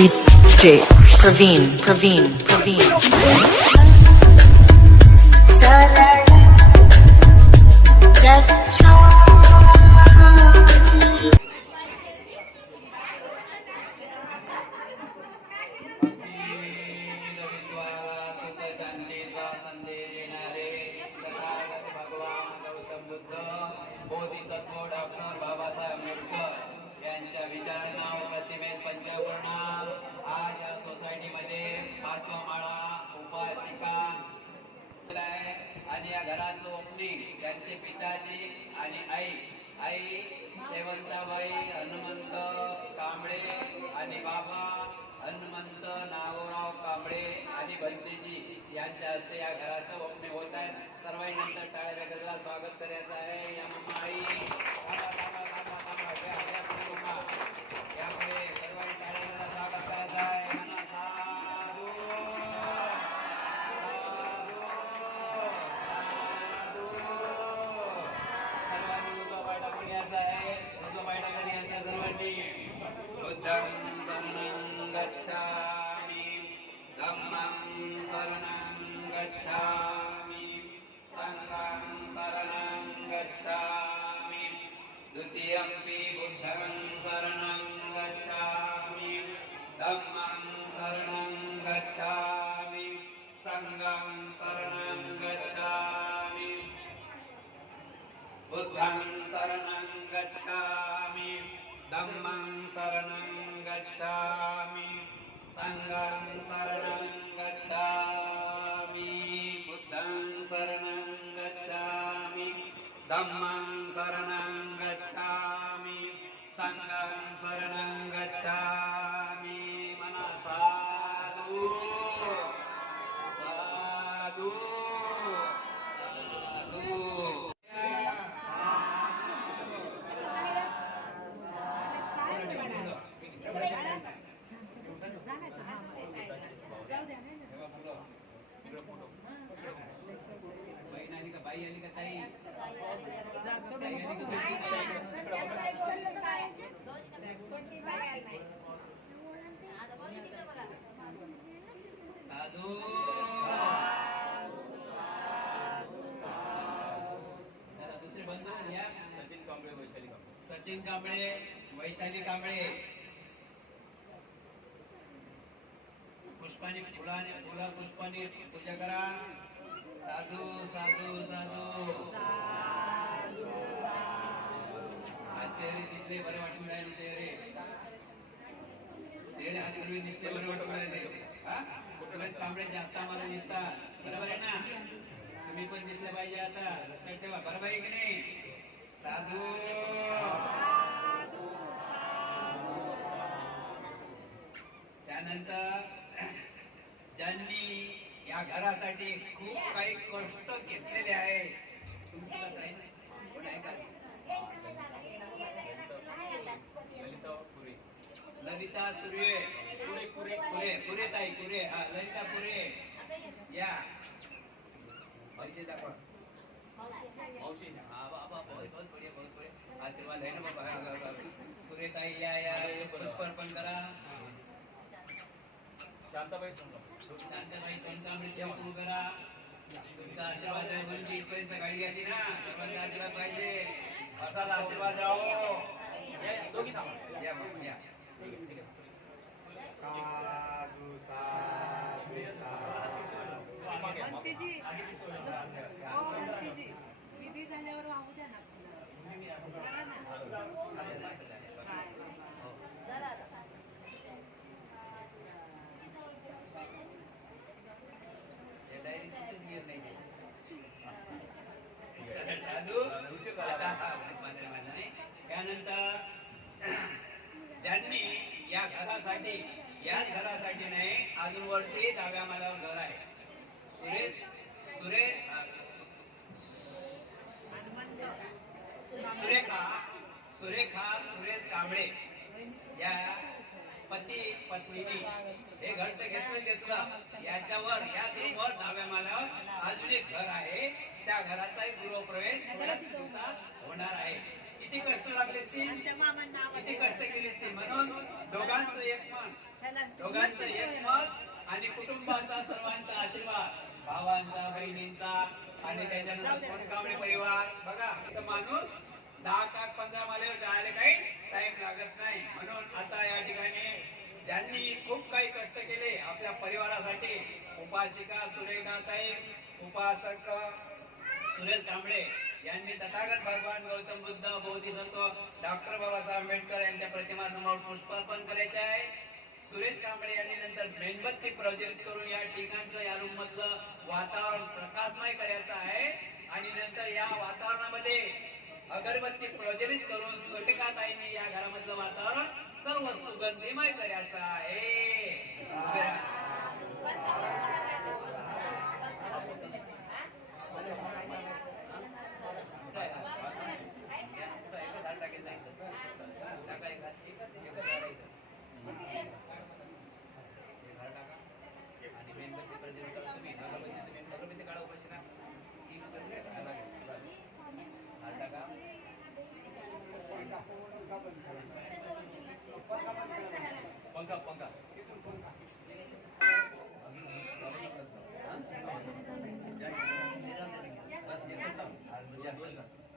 DJ Praveen. यांच्या विचारांना व प्रतिमेस पंचपूर्णा आज या सोसायटीमध्ये 5वा माळा उपासिका आणि या घराचं ओपनिंग त्यांचे पिताजी आणि आई शेवंताबाई हनुमंत कांबळे आणि बाबा हनुमंत नागोराव कांबळे आणि भंतेजी यांच्या हस्ते या घराचं ओपनिंग होत आहे. सर्वांनंतर टाळ्या गजरात स्वागत करायचं आहे. या आई यामुळे सर्वांनी टाळ्या स्वागत करायचं आहे. बुद्धं शरणं गच्छामि धम्मं शरणं गच्छामि संघं शरणं गच्छामि द्वितीयंपि बुद्धं शरणं गच्छामि धम्मं शरणं गच्छामि संघं शरणं गच्छामि बुद्धं शरणं गच्छामि धम्मं शरणं गच्छामि संघं शरणं गच्छामि बुद्धं शरणं गच्छामि धम्मं शरणं गच्छामि संघं शरणं गच्छामि. मना साधु साधु साधु. बाई आली का ताई? साधू दुसरे बंधू या. सचिन कांबळे वैशाली कांबळे पुष्पानी फुला पुष्पानी पूजा करा. साधू साधू साधू. चेहरे दिसले बरे वाटून राहिले. चेहरे आज पूर्वी दिसले बरे वाटून राहिले. कुठलेच कांबळे जास्त आम्हाला दिसतात. बरोबर आहे ना? तुम्ही पण दिसले पाहिजे. आता लक्षात ठेवा. बरोबर आहे की नाही? साधू त्यानंतर ज्यांनी या घरासाठी खूप काही कष्ट घेतलेले आहे. ललिता सुर्वे पुरे ताई पुरे. हा ललिता पुरे या दाखवा. मौसी हा बाबा बहुत बढ़िया आशीर्वाद आहे ना बाबा. पुरे ताई या पुष्पार्पण करा. शांताबाई सोनकांबळे सुरू करा. तुमचा आशीर्वाद आहे म्हणजे इथपर्यंत गाडी घ्यायची ना. सर्वांचा आशीर्वाद पाहिजे. असाच आशीर्वाद द्यावो. दोघी थांबा. या मग या. विधी झाल्यावर वाहू द्या ना. त्यानंतर ज्यांनी याच घरासाठी नाही अजून वरती डाव्या मालावर घर आहे. सुरेश कांबळे या पती पत्नीने हे घर तर घेतलं. याच्यावर याच रूमवर डाव्या मालावर अजून एक घर आहे. त्या घराचा गृहप्रवेश थोड्याच दिवसात होणार आहे. किती कष्ट लागले असतील, आणि त्या मामांना आवाज किती कष्ट केले असतील. म्हणून दोघांचं एक मन, त्याला दोघांचं एक मत आणि कुटुंबाचा सर्वांचा आशीर्वाद, भावांचा, बहिणींचा आणि त्याच्यानंतर सोनकांबळे परिवार. बघा इथं माणूस 10 का 15 मालेवर जायला काही टाइम लागत नाही. म्हणून आता या ठिकाणी ज्यांनी खूप काही कष्ट केले आपल्या परिवारासाठी, उपासिका सुरेखाताई, उपासक सुरेश कांबळे यांनी तथागत भगवान गौतम बुद्ध, बोधिसत्व डॉक्टर बाबासाहेब आंबेडकर यांच्या प्रतिमासमोर पुष्पार्पण करायचे आहे. सुरेश कांबळे यांनी नंतर मेणबत्ती प्रोजेक्ट करून या ठिकाणचं, या रूम मधलं वातावरण प्रकाशमय करायचं आहे. आणि नंतर या वातावरणामध्ये अगरबत्ती प्रज्वलित करून स्वयंपाकाताईंनी या घरामधलं वातावरण सर्व सुगंधीमय करायचं आहे. उभे राहा. पंखा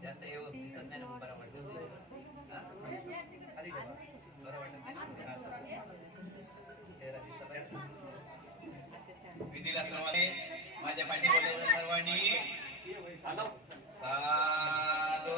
जास्त येऊ दिसत नाही ना, बरं वाटत विधीला सर्वांनी माझ्या पाठीवर सर्वांनी साधू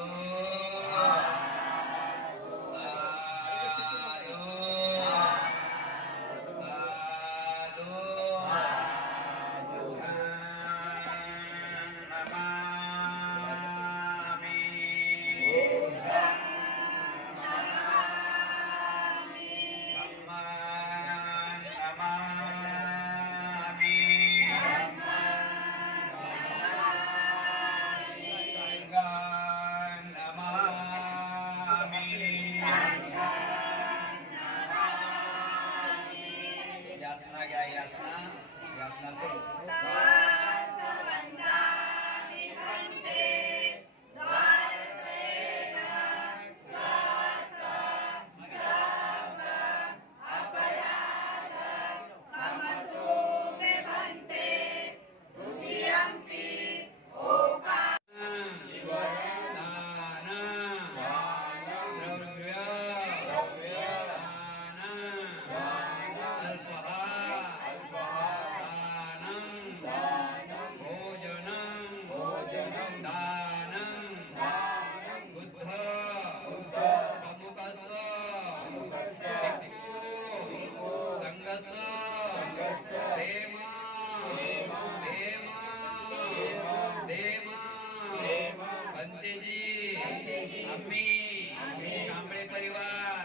कांबळे परिवार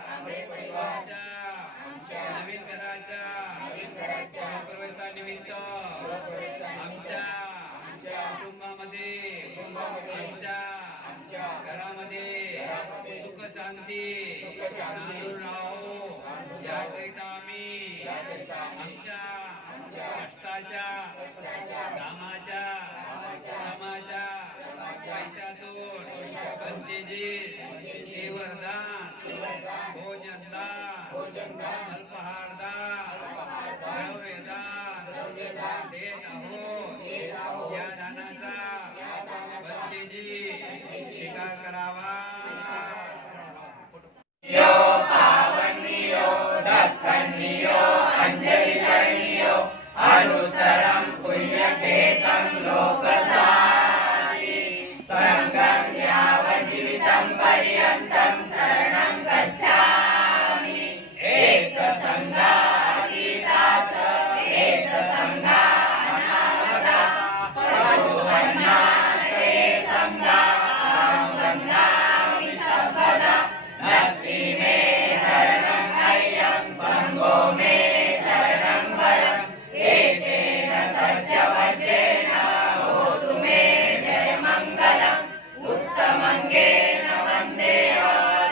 आमच्या नवीन घराच्या प्रवेशानिमित्त आमच्या कुटुंबामध्ये, आमच्या घरामध्ये सुख शांती नांदून राहो याकरिता आम्ही आमच्या कष्टाच्या, कामाच्या, श्रमाच्या पैशातून पंतेजी वरदान, भोजनदान, अल्पहारदान, द्रव्यदान देत आहोत. या दानाचा पंतेजी स्वीकार करावा. अंजलि करणीयो अनुत्तरं पुण्यकेतं लोकसारि संगं यावज्जीवितं पर्यन्तं शरणं गच्छामि. एक संगा अतीताच एक संगा अनागता पशुवन्नाचे संगा वन्दामि सर्वदा. नत्ति मे शरणं अय्यं संगो मे शरणं वरम्. एतेन सत्यवचेन होतु मे जयमङ्गलम्. उत्तमङ्गेन वन्देव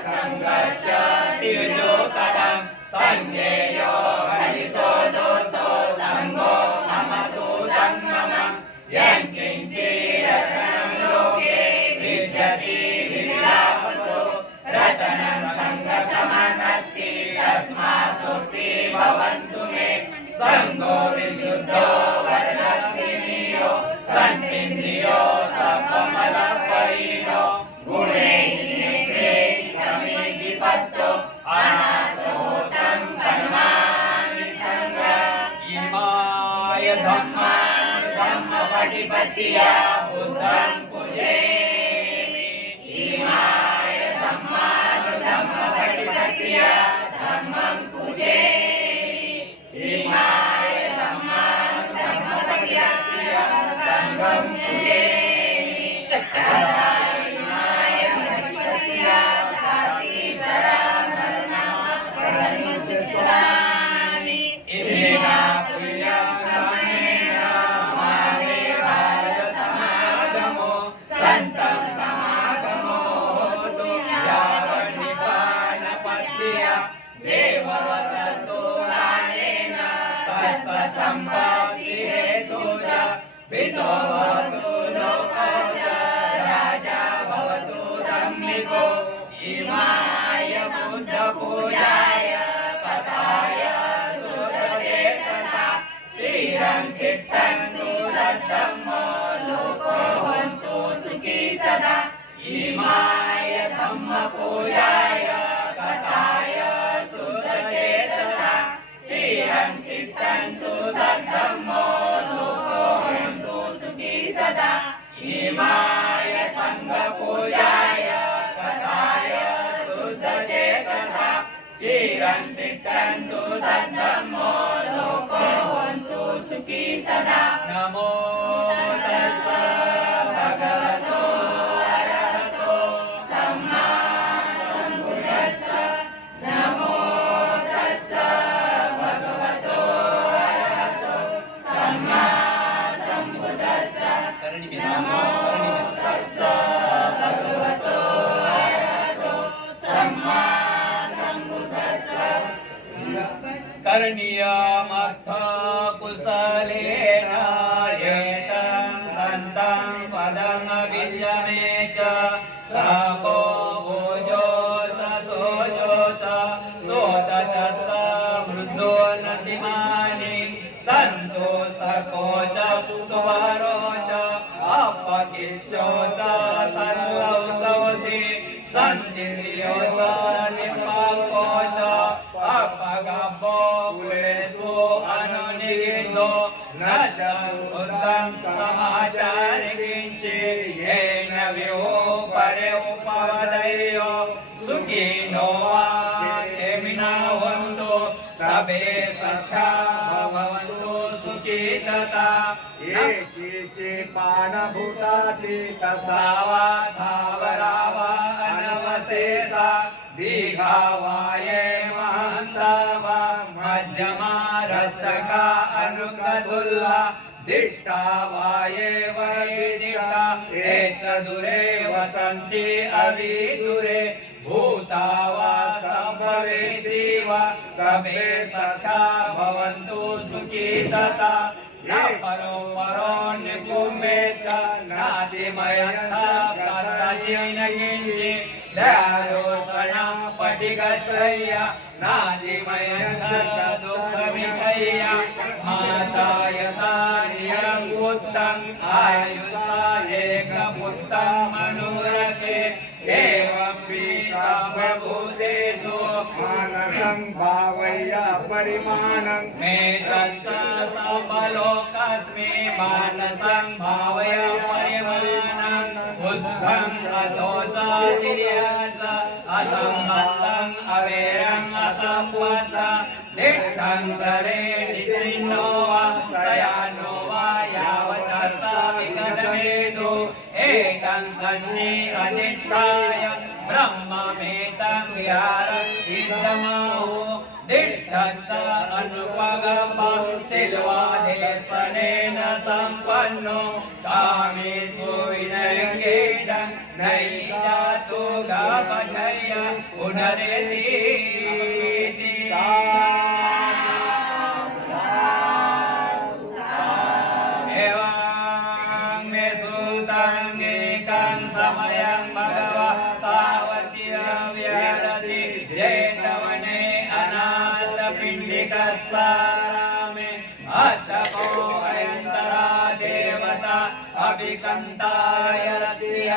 सङ्गच्छति लोकदम्. सञ्जयो हरिसो दोषो सङ्गो अमतो जन्मम्. यत्किञ्चिदर्थं लोके विद्यति विद्यापतो भवन्तु मे संगो विशुद्धो वरदक्षिणीयो सन्निधियो सर्वमलपरिणो गुणैर्निग्रे समेधिपत्तो अनासोतं कर्माणि संगम् इमाय धम्मपटिपत्या बुद्धं पूजयामि इमाय धम्मपटिपत्या धम्मं पूजयामि इमाय धम्मपटिपत्या संघं पूजयामि इमाय धम्मपटिपत्या जाति जरा मरणं परिमुच्यते इमेना प्रियं गणेन मामे भारतसमागमो सन्तं समागमो होतु यावन्निपानपत्या देववसतो राजेन सत्सम्पत्तिहेतु च पितो भवतु लोको च राजा भवतु धम्मिको इमाय बुद्धपूजाय कथाय सुरचेतसा स्थिरं चित्तं सद्धम्मो लोको भवन्तु सुखी सदा इमाय धम्मपूजाय कथाय सुरचेतसा स्थिरं चित्तं सद्धम्मो लोको भवन्तु सुखी सदा इमाय संघपूजाय कथाय शुद्धचेतसा चिरं तिष्ठन्तु सद्धम्मो लोको भवन्तु सुखी सदा नमो तस्स भगवतो अरहतो सम्मा सम्बुद्धस्स नमो तस्स भगवतो अरहतो सम्मा सम्बुद्धस्स नमो तस्स भगवतो अरहतो सम्मा सम्बुद्धस्स करणीयमर्थ कुशलेन एतं सन्तं पदं विद्यमे च सको भोजो च सोजो च सोच च समृद्धो नतिमानि सन्तो सको च सुवरो च अपकिच्चो च सल्लौतवति सन्तिर्यो च निपाको च अपगपो कुलेषु अनुनिहितो न च बुद्धं समाचारि किञ्चि येन विहो परे उपवदयो सुखिनो वा केमिना हन्तु सबे सखा भवन्तु सुखी तथा एकीचे पाणभूताति तसावा धावरावा अनवशेषा दीघावाये महन्तावा मध्यमा रसका अनुकदुल्ला दिट्टावाये वैदिका हे च दुरे वसन्ति अविदुरे भूतावा सबवेशी वा सबे सखा भवन्तु सुखी तथा न परो परो निकुम्भे च नादिमयथा कथजिन किञ्चि दयारोषणा पटिगच्छय्या नादिमयथा दुःखविषय्या माता यथा नियङ्गुत्तम् आयुषा एकपुत्तं मनोरथे एवं विश्वभूतेषु मानसं भावय्य परिमाणं मे तत्स सबलोकस्मि मानसं भावय्य परिमाणं बुद्धं अथो च तिर्यं च असम्बद्धं अवेरं असम्बद्धा दिट्ठं करे निश्चिन्नो वा शयानो वा यावत् विगतमेतु एकं सन्नि अनिष्ठाय ब्रह्ममेतं विहारं इदमाहु दिट्ठं च अनुपगम सिल्वादेशनेन सम्पन्नो कामेषु विनयङ्गेदं नैजातु गापचर्य पुनरेति एवं मे सुतं एकं समयं भगवा सावत्य विहरति जेतवने अनाथपिण्डिका अभिकंताय रतिः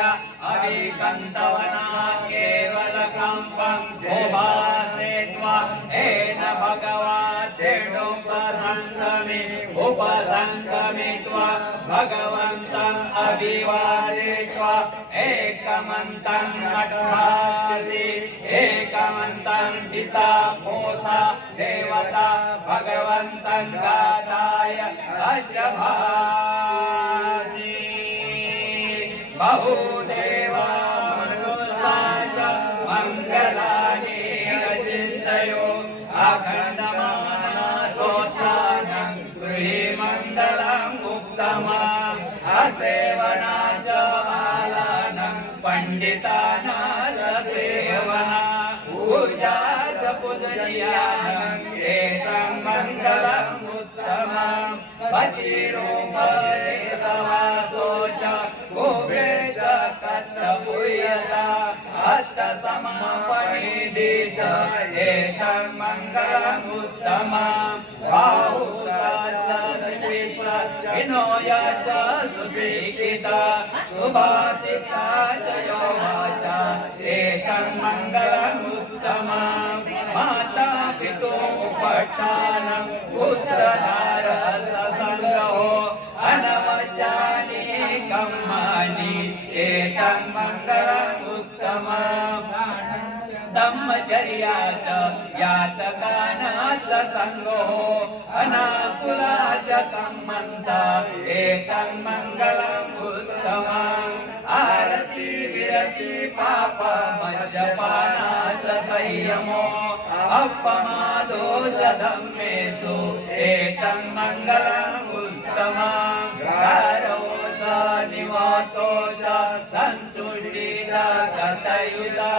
अभिकंतवना केवलकम्पं शोभासे त्वा येन भगवा उपसङ्गमित्वा भगवन्तम् अभिवादित्वा एकमन्तं नटहासि एकमन्तं पिता पोषा देवता भगवन्तं गाताय अजभासि बहुदेवा मनुष्या च मङ्गलानि चिन्तयो अखण्डमानसोत्थानं गृहे मण्डलं उत्तमम् असेवनाच बालानं पण्डितानां सेवना पूजा च पूजनीयानं एतं मङ्गलम् उत्तमम् पतिरूपदेशवासो च कुबे च तत्पूयता अत्तसमापनिधि च एतं मङ्गलम् उत्तमम् बाहुसा च सुचित्रा विनोया च सुशिक्षिता सुभाषिता च योगा च एतं मङ्गलम् उत्तमम् माता पितु उपट्टानं पुत्रधारससङ्गहो अनवचानि कम्मानि एतं मङ्गलम् उत्तमम् ब्रह्मचर्या च यातकानां च सङ्गो अनाकुला च कम्मन्ता एतं मङ्गलम् उत्तमम् आरति विरति पाप मज्जपाना च संयमो अपमादो च धम्मेषु एतं मङ्गलम् उत्तमम् गारो च निवातो च सन्तुष्टि च गतयुता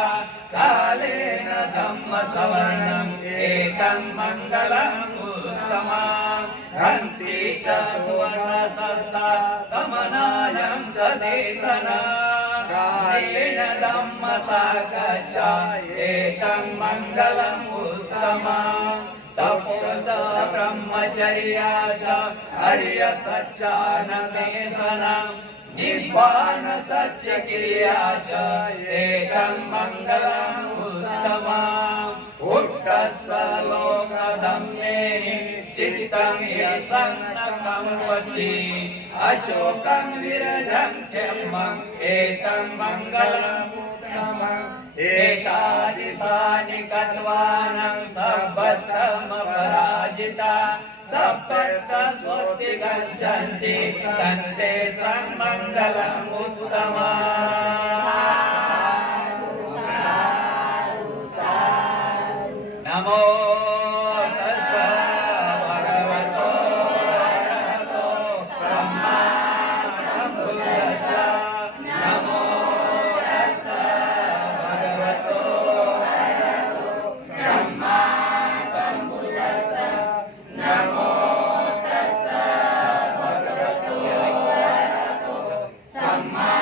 कालेन धम्मसवर्णम् एतं मङ्गलम् उत्तमम् ग्रन्थि च सुवर्णसस्ता समनायं च देशना कालेन धम्मसागच्छ एतं मङ्गलम् उत्तमम् तपो च ब्रह्मचर्या च हर्यसच्चानमेशनम् निब्बान सत्यक्रिया च एतं मङ्गलम् उत्तमम् उत्तस्सलोकधम्मे चित्तं यसन्नकम्पति अशोकं विरजं क्षमम् एतं मङ्गलम् उत्तमम् एतादिशानि कत्वानं सब्बद्धमपराजिता सप्तत्र स्वस्ति गच्छन्ति तन्ते सन्मङ्गलम् उत्तमम् नमो तस्स भगवतो अरहतो सम्मा सम्बुद्धस्स नमो तस्स भगवतो अरहतो सम्मा सम्बुद्धस्स नमो तस्स भगवतो अरहतो सम्मा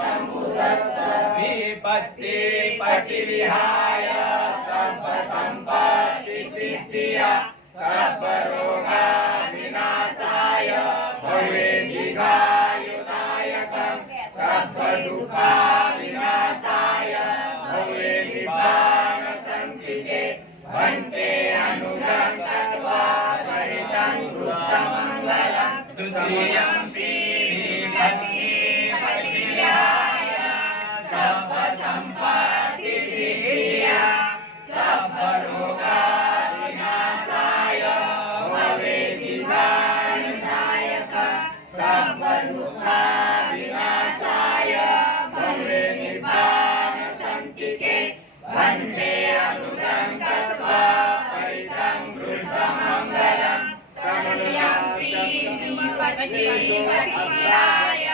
सम्बुद्धस्स विपत्ति पटिविहाय संपत्ति सिद्धिया सर्वरोगा विनाशाय भवेद्दीर्घायुदायकं सर्वदुःखा विनाशाय भवेद्निब्बाणसन्तिके भन्ते अनुग्रहं कृत्वा परितं कृतमङ्गलं तुतीयम्पि विपत्ति पटिविहाय सर्वसम्पत्ति सिद्धिया सर्वरोगा विनाशाय भवेद्दीर्घायुदायकं सर्वदुःखा विनाशाय भवेद्निब्बाणसन्तिके भन्ते अनुग्रहं कृत्वा परितं कृतमङ्गलं समयम्पि विपत्ति पटिविहाय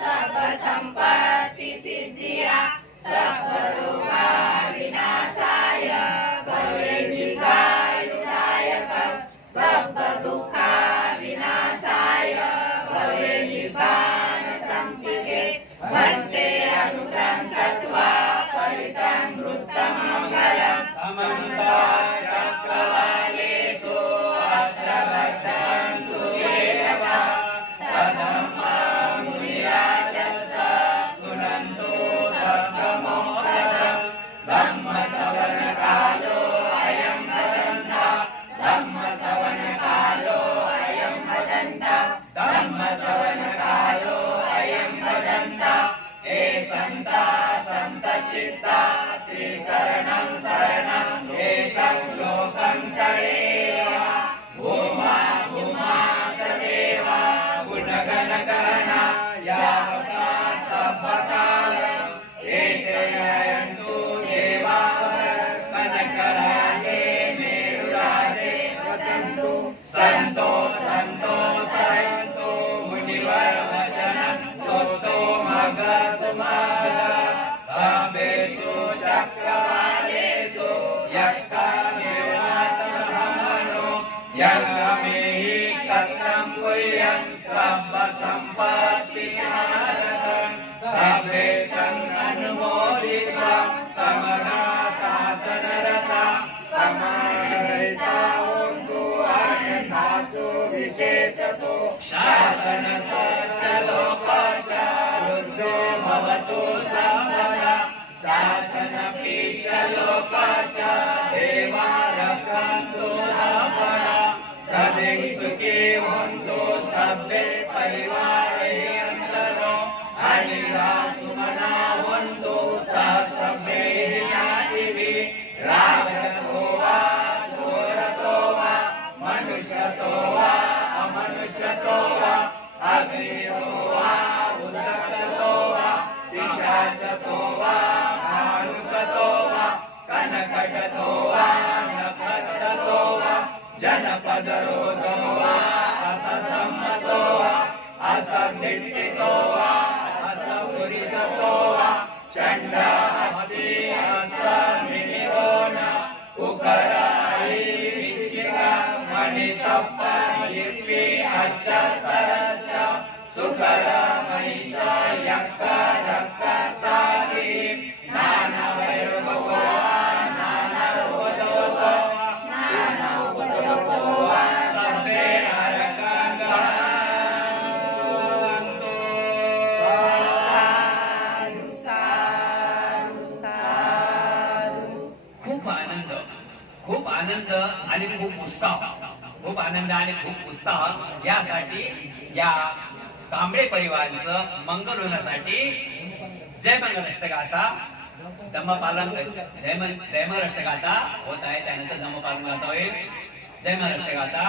सर्वसम्पत्ति सिद्धिया सर्वरोगा विनाशाय भवेद्दीर्घायुदायकं सर्वदुःखा विनाशाय भवेद्निब्बाणसन्तिके भन्ते अनुग्रहं कृत्वा परितं कृतमङ्गलं समन्ता चक्रवालेषु अत्र गच्छन्तु ये यथा सधम्मं पर्यंता हे संता संत चित्ता त्रिशरणं शरणं एकं लोकं तदेव भूमा भूमा तदेव गुणगणगणा यावता सभकाल एकयन्तु देवावर कनकराजे मेरुराजे वसन्तु संतो संतो संतो मुनिवर वचनं सोतो मग सुमग सबेषु चक्रवालेषु यक्ता निर्वाचनमनो यज्ञमेहि कथं पुयं सर्व सम्पत्ति साधकं सभेतं अनुमोदित्वा समगा शासनरता समाहिता होन्तु अन्यथासु विशेषतो शासन सच्चलोकाचारुद्धो भवतु सर्वदा शासनपि च लोकाचा देवा रक्षन्तु सर्वदा सदैव सुखी होन्तु सर्वे परिवारे अन्तरो अनिला सुमना होन्तु सह सर्वे ज्ञातिभिः राजतो वा चोरतो वा मनुष्यतो वा अमनुष्यतो वा अग्नितो वा उदकतो वा पिशाचतो वा मारुकतो वा कनकटतो वा नखततो वा जनपदरोधो वा असतम्मतो वा असदिष्टितो वा असपुरिसतो वा चण्डाहति असमिनिरोन कुकराई विचिका मणिसप्पा यिप्पि अच्चतरस सुकर महिषा यक्क रक्क सारी नानावयवो नानावदोतो सर्वे नरकांगन्तु साधु साधु साधु. खूप आनंद आणि खूप उत्साह यासाठी या कांबळे परिवाराचं मंगल होण्यासाठी जय मंगल राष्ट्रगाथा धम्मपालन जय मंगल राष्ट्रगाथा होत आहे. त्यानंतर धम्मपालन गाथा होईल. जय मंगल राष्ट्रगाथा.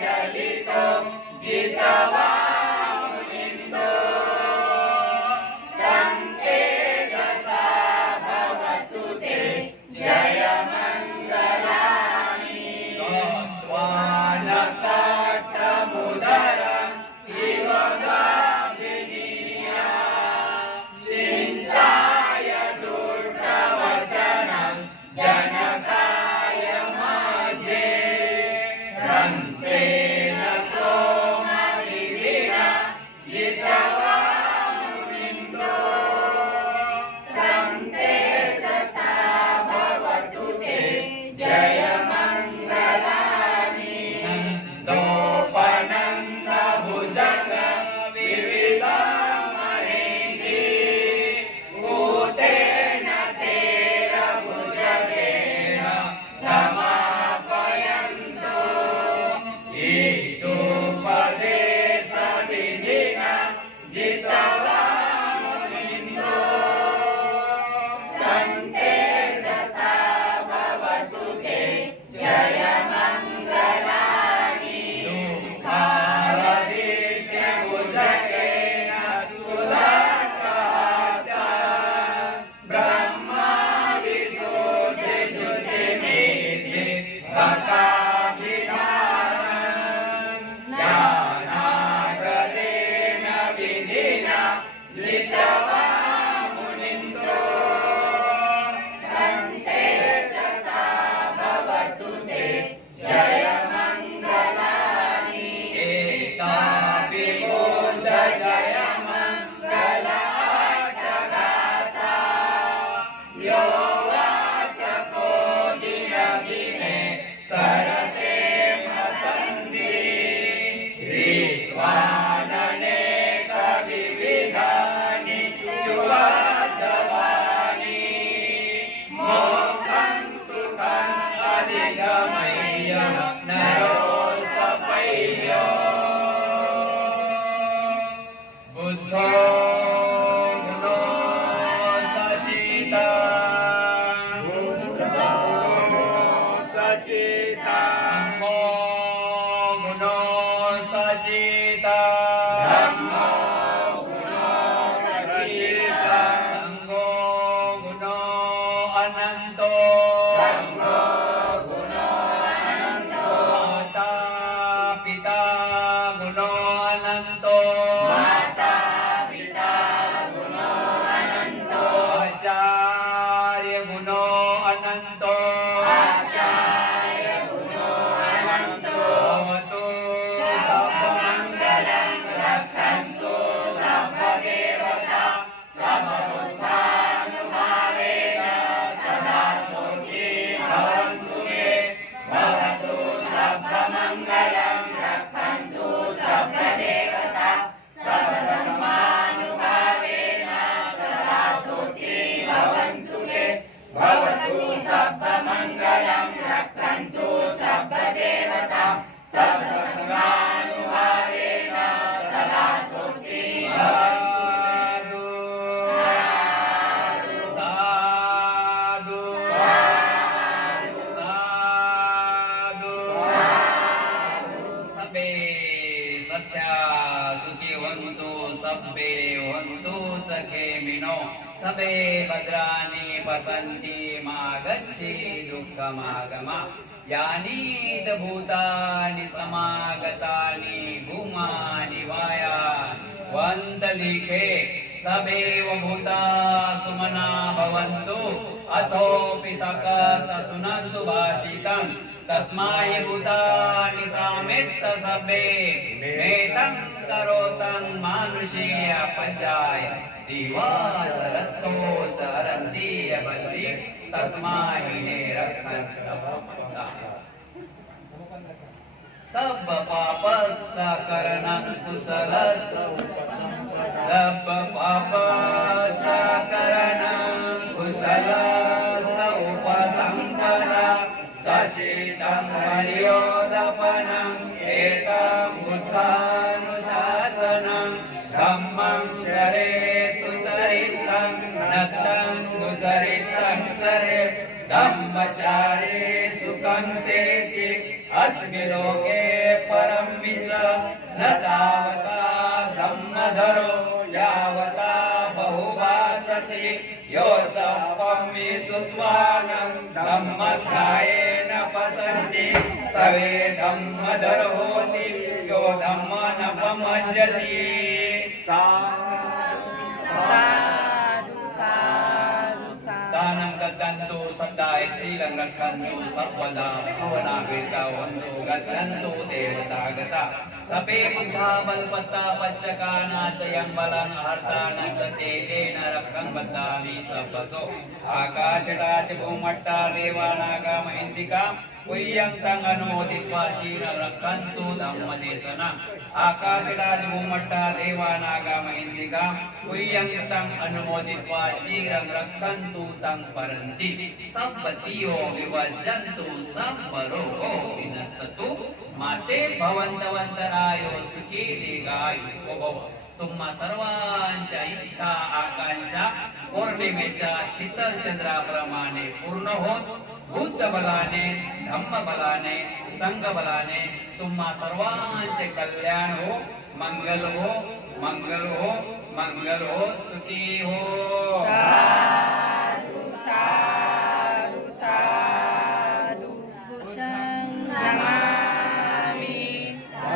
प्रज्वलितो जितवा मुनिन्दो तं तेजसा भवतु ते जयमङ्गलानि त्वानकाटमुदरम् इव गाभिनीया सिञ्चाय दुर्गवचनं जनकाय माझे सन्तेन सोमविधिना जितवा मुनिन्दो तं तेजसा भवतु ते जयमङ्गलानि नन्दोपनन्दभुजग विविधमहेन्द्री भूतेन तेरभुजगेन रमापयन्तो ईदुपदेशविधिना जितवा मुनिन्दो तं तेजसा भवतु ते जयमङ्गलानि दुःखारदित्यभुजगेन सुधाकाता ब्रह्मा विशुद्धिजुतिमेधि भकाभिधानम् ज्ञानागलेन विधिना जितवा मुनिन्दो तं तेजसा भवतु ते जयमङ्गलानि एकाभिबोध जयमङ्गलाटगाता यो वाचको दिनदिने सरते मतन्दी ऋत्वाननेकविविधानि चुवादवानि मोक्षं सुखम् अधिगमय्य नरो सपय्यो बुद्धो गुणो सचिता धम्मो गुणो सचिता संघो गुणो अनन्तो माता पिता गुणो अनन्तो आचार्य गुणो अनन्तो भवतु सर्वमङ्गलं रक्षन्तु सर्वदेवता सर्वभूतानुभावेन सदा सुखी भवन्तु मे भवतु सर्वमङ्गलं रक्षन्तु सर्वदेवता सर्वधर्मानुभावेन सदा सुखी भवन्तु मे भवतु सर्वमङ्गलं रक्षन्तु सर्वदेवता सर्वधर्मानुभावेन सदा सुखी भवन्तु साधु साधु सबे सत्या सुचिवन्तु सबे वन्तु सखेमिनो सबे भद्राणि पसन्ति मा गच्छि दुःखमागमा यानि च भूतानि समागतानि भूमानि वाया वन्तलिखे सबेव भूता सुमना भवन्तु अथोऽपि सकस्तसुनन्तु भाषितं तस्मै भूतानि सामित्त सबे मेतं करोतं मानुषीय पञ्चाय दिवाचरतो चरन्ति बलि तस्मै ने रक्षन्तु सब पाप सकरणं कुशलस् सब पाप सकरणं कुशलस् उपसम्पदा सचितं परियोदपनम् एतं बुद्धानुशासनं धम्मं चरे सुचरितं नतं सुचरितं चरे धम्मचारे सुखं सेति अस्मिन् लोके पर सुत्वानं धम्मध्यायेन पसन्ति सवे धम्मधर होति यो धम्म नपमज्जति दानंदन्तु सदाय श्रीरंगखन्तु सर्वदा भुवनागता वन्दो गच्छन्तु देवतागता सपे बुद्धा बलपसा पच्चकानाचयं बलं हर्तानन्दते येन रक्षं बद्धामि सपसो आकाशराज भूमट्टा देवानागा महिन्दिका उय्यं तं अनुमोदित्वा चीर रक्षन्तु धम्मदेशनम् आकाशराज भूमट्टा देवानागा महिन्दिका उय्यं तं अनुमोदित्वा चीरं रक्षन्तु तं परन्ति सम्पत्तियो विवर्जन्तु सम्परोगो विनश्यतु माते भवन्तवन्तरायो सुखी दीर्घायुः भव तुम्हा सर्वांच्या इच्छा आकांक्षा पौर्णिमेच्या शीतल चंद्राप्रमाणे पूर्ण होत बुद्ध बलाने धम्म बलाने संघ बलाने तुम्हा सर्वांचे कल्याण हो मंगल हो मंगल हो मंगल हो सुखी हो साधु साधु साधु बुद्धं नमामि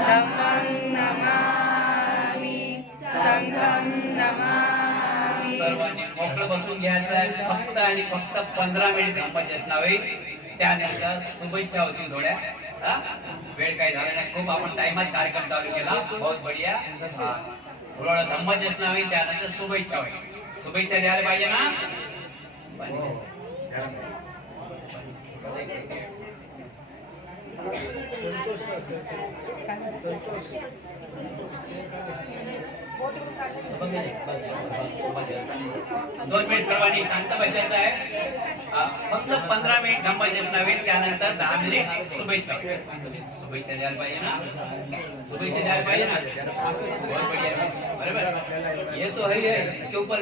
धम्मं नमामि संघं नमामि सर्वांनी मोकळं बसून घ्यायचं आहे फक्त आणि फक्त 15 मिनिट गणपती असणारे त्यानंतर शुभेच्छा होती थोड्या वेळ काही झाला नाही खूप आपण टाइमात कार्यक्रम चालू केला बहुत बढिया थोडं धम्मच असणारे त्यानंतर शुभेच्छा होईल शुभेच्छा द्यायला पाहिजे ना दोन मिनिट सर्वांनी शांत बसायचं आहे फक्त 15 मिनिट धम्मचेत नव्हे त्यानंतर 10 मिनिट शुभेच्छा शुभेच्छा द्यायला पाहिजे ना शुभेच्छा द्यायला पाहिजे ना बहुत बढ़िया बरोबर ये तो है इसके ऊपर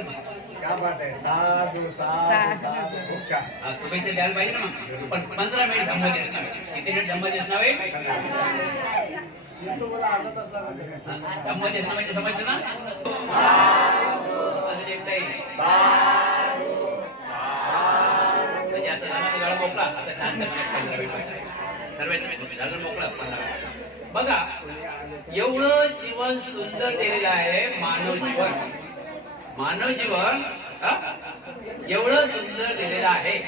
क्या बात है साधु साधु खूप छान शुभेच्छा द्यायला पाहिजे ना पण 15 मिनिट धम्मचेत नव्हे किती मिनिट धम्मचेत नव्हे धम्मचेत नव्हे समजलं ना अजून एक टाईम म्हणजे आता जणांनी गळा मोकळा आता शांत सर्वांचे झालं मोकळा बघा एवढं जीवन सुंदर दिलेलं आहे मानव जीवन एवढं सुंदर दिलेलं आहे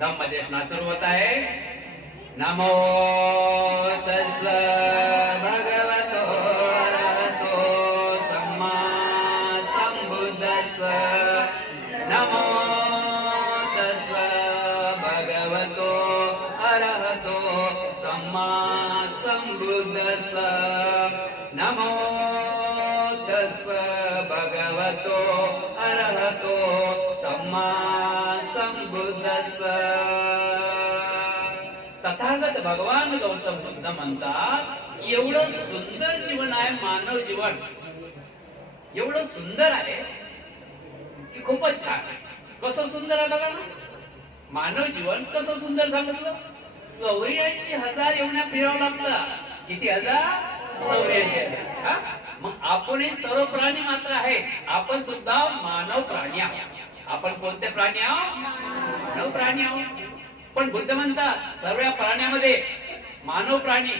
धम्मदेशना सुरू होत आहे नमो तस्स भगवतो अरहतो सम्मा संबुद्धस्स नमो तस्स भगवतो अरहतो सम्मा संबुद्धस्स नमो तस्स भगवतो अरहतो सम्मा संबुद्धस्स तथागत भगवान गौतम बुद्ध म्हणतात की एवढं सुंदर जीवन आहे मानव जीवन एवढं सुंदर आहे की खूपच छान कसं सुंदर आहे बघा ना मानव जीवन कसं सुंदर सांगितलं 84,000 एवढ्या फिरावं लागतं किती हजार 84,000 मग आपणही सर्व प्राणी मात्र आहे आपण सुद्धा मानव प्राणी आहोत आपण कोणते प्राणी आहोत मानव प्राणी आहोत पण बुद्ध म्हणतात सर्व प्राण्यामध्ये मानव प्राणी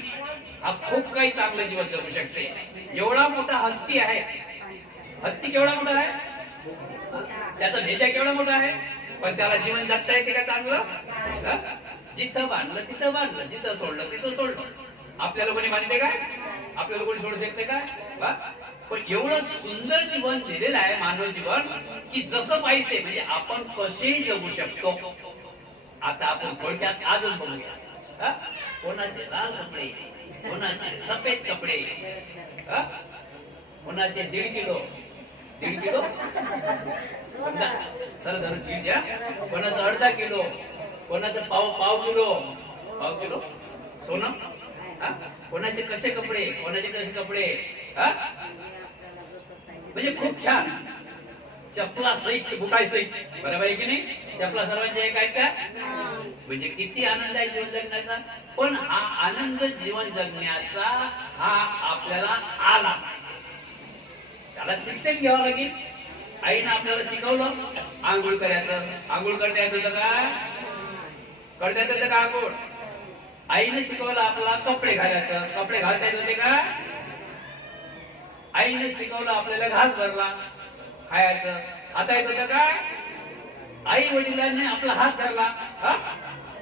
हा खूप काही चांगलं जीवन जगू शकते एवढा मोठा हत्ती आहे हत्ती केवढा मोठा आहे त्याचा भेजा केवढा मोठा आहे पण त्याला जीवन जगता येते का चांगलं जिथं बांधलं जिथं सोडलं तिथं सोडलं आपल्याला कोणी बांधते काय आपल्याला कोणी सोडू शकते काय पण एवढं सुंदर जीवन दिलेलं आहे मानव जीवन की जसं पाहिजे म्हणजे आपण कसेही जगू शकतो आता आपण थोडक्यात आजच बघूया कोणाचे लाल कपडे कोणाचे सफेद कपडे कोणाचे 1.5 किलो सर धरून दीड द्या कोणाचं अर्धा किलो कोणाचं पाव किलो सोनं कोणाचे कसे कपडे म्हणजे खूप छान चपला सहित बुटाई सहित बरोबर आहे की नाही चपला सर्वांच्या एक आहेत का म्हणजे किती आनंद आहे जीवन जगण्याचा पण हा आनंद जीवन जगण्याचा हा आपल्याला आला त्याला शिक्षण घ्यावं लागेल आईनं आपल्याला शिकवलं आंघोळ करायचं. आंघोळ करता येत होतं का? करता येत होतं का आंघोळ? आईने शिकवलं आपल्याला कपडे घालायचं. कपडे घालता येत होते का? आईने शिकवलं आपल्याला घास भरला खायचं. खाता येत होतं का? आई वडिलांनी आपला हात धरला.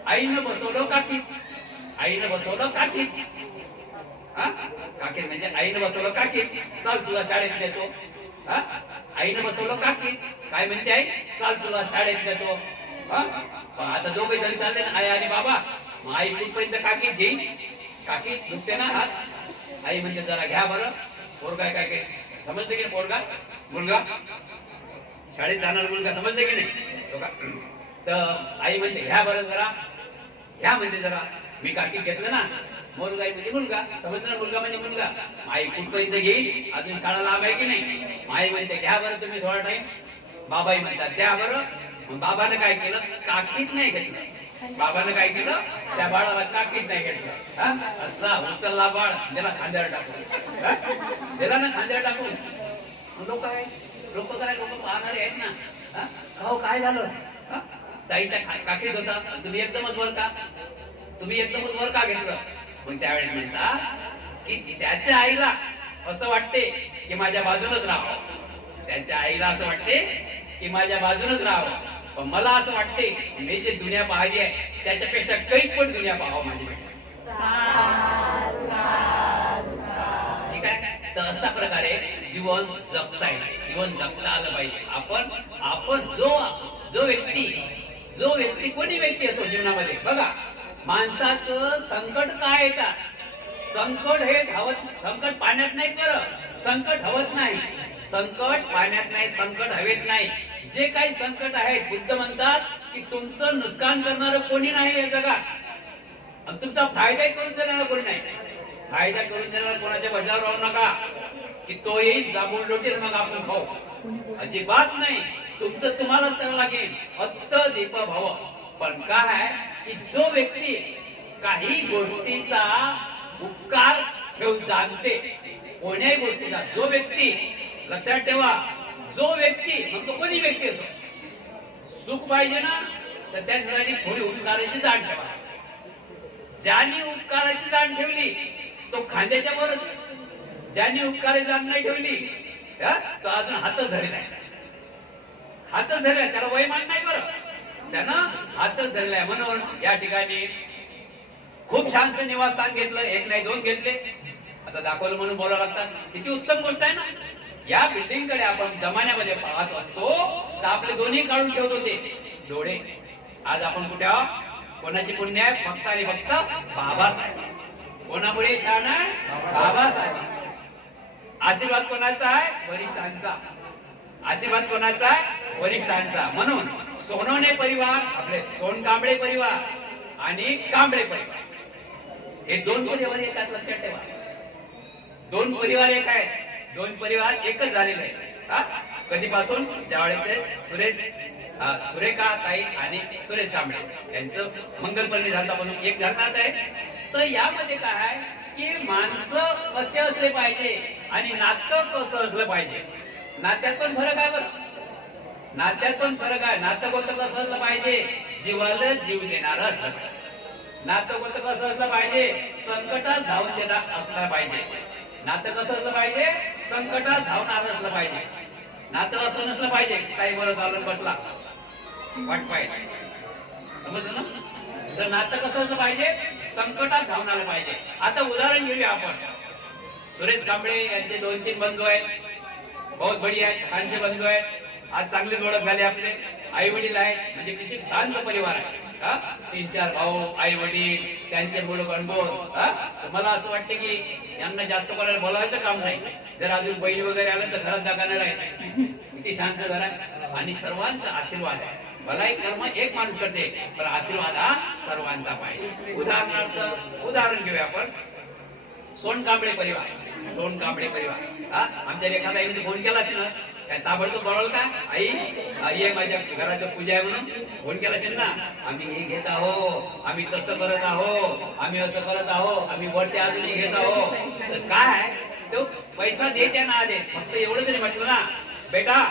आईनं बसवलं काकीत. आईनं बसवलं काकीत. काकीत म्हणजे आईनं बसवलं काकीत. चाल तुला शाळेत नेतो. आईनं बसवलं काकीत. काय म्हणते आई? चाल तुला शाळेत नेतो. पण आता दोघे जण चालले ना, आई आणि बाबा. मग आई कुठपर्यंत काकीत घेईन. काकीत दुखते ना हात. आई म्हणते जरा घ्या बरं. पोरगा काय काय समजते की नाही? पोरगा मुलगा शाळेत जाणार मुलगा समजते की नाही? तर आई म्हणते घ्या बरं जरा. घ्या म्हणते जरा. मी काकीत घेतलं ना. मुलगा म्हणजे मुलगा समजलं. मुलगा म्हणजे मुलगा. आई कुठपर्यंत घेईल? अजून शाळा लाभ आहे की नाही? आई म्हणते घ्या बरं तुम्ही थोडा टाइम. बाबाई म्हणतात द्या बरं. मग बाबाने काय केलं? काकीत नाही घेतलं. बाबाने काय केलं? त्या बाळाला काकीत नाही घेतलं. असला उचलला बाळ त्याला खांद्यावर टाकून. त्याला ना खांद्यावर टाकून. लोक काय लोक पाहणारे आहेत ना. हो काय झालं? ताईच्या काकीत होता तुम्ही एकदमच वर का? तुम्ही एकदमच वर का घेतलं? मग त्यावेळेस म्हणतात की त्याच्या आईला असं वाटते की माझ्या बाजूनच राहावं. त्याच्या आईला असं वाटते की माझ्या बाजूनच राहावं. पण मला असं वाटते मी जे दुनिया पाहिली आहे त्याच्यापेक्षा कैक पण दुनिया पाहावं माझी. ठीक आहे. तर अशा प्रकारे जीवन जगता येईल. जीवन जगता आलं पाहिजे. आपण जो व्यक्ती कोणी व्यक्ती असो जीवनामध्ये बघा माणसाचं संकट काय येतात. संकट हे संकट पाण्यात नाही कर. संकट हवत नाही. संकट पाण्यात नाही. संकट हवेत नाही. जे काही संकट आहेत बुद्ध म्हणतात की तुमचं नुकसान करणारं कोणी नाही या जगात आणि तुमचा फायदा करून देणारा कोणी नाही. फायदा करून देणारा कोणाच्या बजावर राहू नका की तो येईल जांभूळ लोटेल मग आपण खाऊ. अजिबात नाही. तुमचं तुम्हालाच करावं लागेल. अत्त दीप भाव. पण काय आहे की जो व्यक्ती काही गोष्टीचा उपकार ठेवून जाणते कोण्याही गोष्टीचा जो व्यक्ती लक्षात ठेवा जो व्यक्ती मग तो कोणी व्यक्ती असो सुख पाहिजे ना तर त्याच्यासाठी थोडी उपकाराची जाण ठेवा. ज्याने उपकाराची जाण ठेवली तो खांद्याच्या वरच. ज्याने उपकाराची जाण नाही ठेवली तो अजून हातच धरला. हातच धरलाय त्याला वयमान नाही बरं. त्यानं हातच धरलाय. म्हणून या ठिकाणी खूप छानसं निवासस्थान घेतलं. एक नाही दोन घेतले. आता दाखवलं म्हणून बोलावं लागतात. किती उत्तम गोष्ट आहे ना. या बिल्डिंग कडे आपण जमान्यामध्ये पाहत असतो तर आपले दोन्ही काढून ठेवत होते डोळे. आज आपण कुठे आहोत? कोणाची पुण्य आहे? फक्त आणि फक्त बाबासाहेब. कोणामुळे शान आहे? बाबासाहेब. आशीर्वाद कोणाचा आहे? वरिष्ठांचा. आशीर्वाद कोणाचा आहे? वरिष्ठांचा. म्हणून सोनवणे परिवार आपले सोनकांबळे परिवार आणि कांबळे परिवार हे दोन परिवार एकाच लक्षात ठेवा. दोन परिवार एक आहे. दोन परिवार एकच झालेले आहे. कधीपासून? त्यावेळेस सुरेखा ताई आणि सुरेश कांबळे यांचं मंगलपर्णी झालं म्हणून एक घालण्यात आहे. तर यामध्ये काय आहे की माणसं कसे असले पाहिजे आणि नातं कसं असलं पाहिजे. नात्यात पण फरक आहे बरं. नात्यात पण फरक आहे. नातं कोणतं कसं असलं पाहिजे? जीवाला जीव देणारं असलं पाहिजे. नातं कोणतं कसं असलं पाहिजे? संकटात धावून देणार असलं पाहिजे. नातं कसं असलं पाहिजे? संकटात धावणार असलं पाहिजे. नातं असं नसलं पाहिजे काही बरं चालून बसला वाट पाहिजे. समजलं ना. तर नातं कसं असलं पाहिजे? संकटात धावणार पाहिजे. आता उदाहरण घेऊया आपण. सुरेश कांबळे यांचे 2-3 बंधू आहेत. बहुत बढिया आहेत. छानचे बंधू आहेत. आज चांगलीच ओळख झाली. आपले आई वडील आहेत. म्हणजे किती छानचा परिवार आहे. 3-4 भाऊ आई वडील त्यांचे मुलं गणगोत. मला असं वाटतं की यांना जास्त कोणाला बोलायचं काम नाही. जर अजून बैल वगैरे आलं तर घरात जागा नाही राहील. किती शांत घर आहे आणि सर्वांचा आशीर्वाद आहे. मला एक कर्म एक माणूस करते पण आशीर्वाद हा सर्वांचा पाहिजे. उदाहरण घेऊया आपण. सोनकांबळे परिवार. सोनकांबळे परिवार आमच्या एखादा आईने फोन केला असेल ना काय ताबडतोब बोलावलं का? आई आहे माझ्या घराचं पूजा आहे म्हणून फोन केला असेल ना. आम्ही हे घेत आहो. आम्ही तसं करत आहो. आम्ही असं करत आहो. आम्ही वरती अजूनही घेत आहो. तर काय तो पैसा देत्या ना दे फक्त एवढं तरी म्हटलं ना बेटा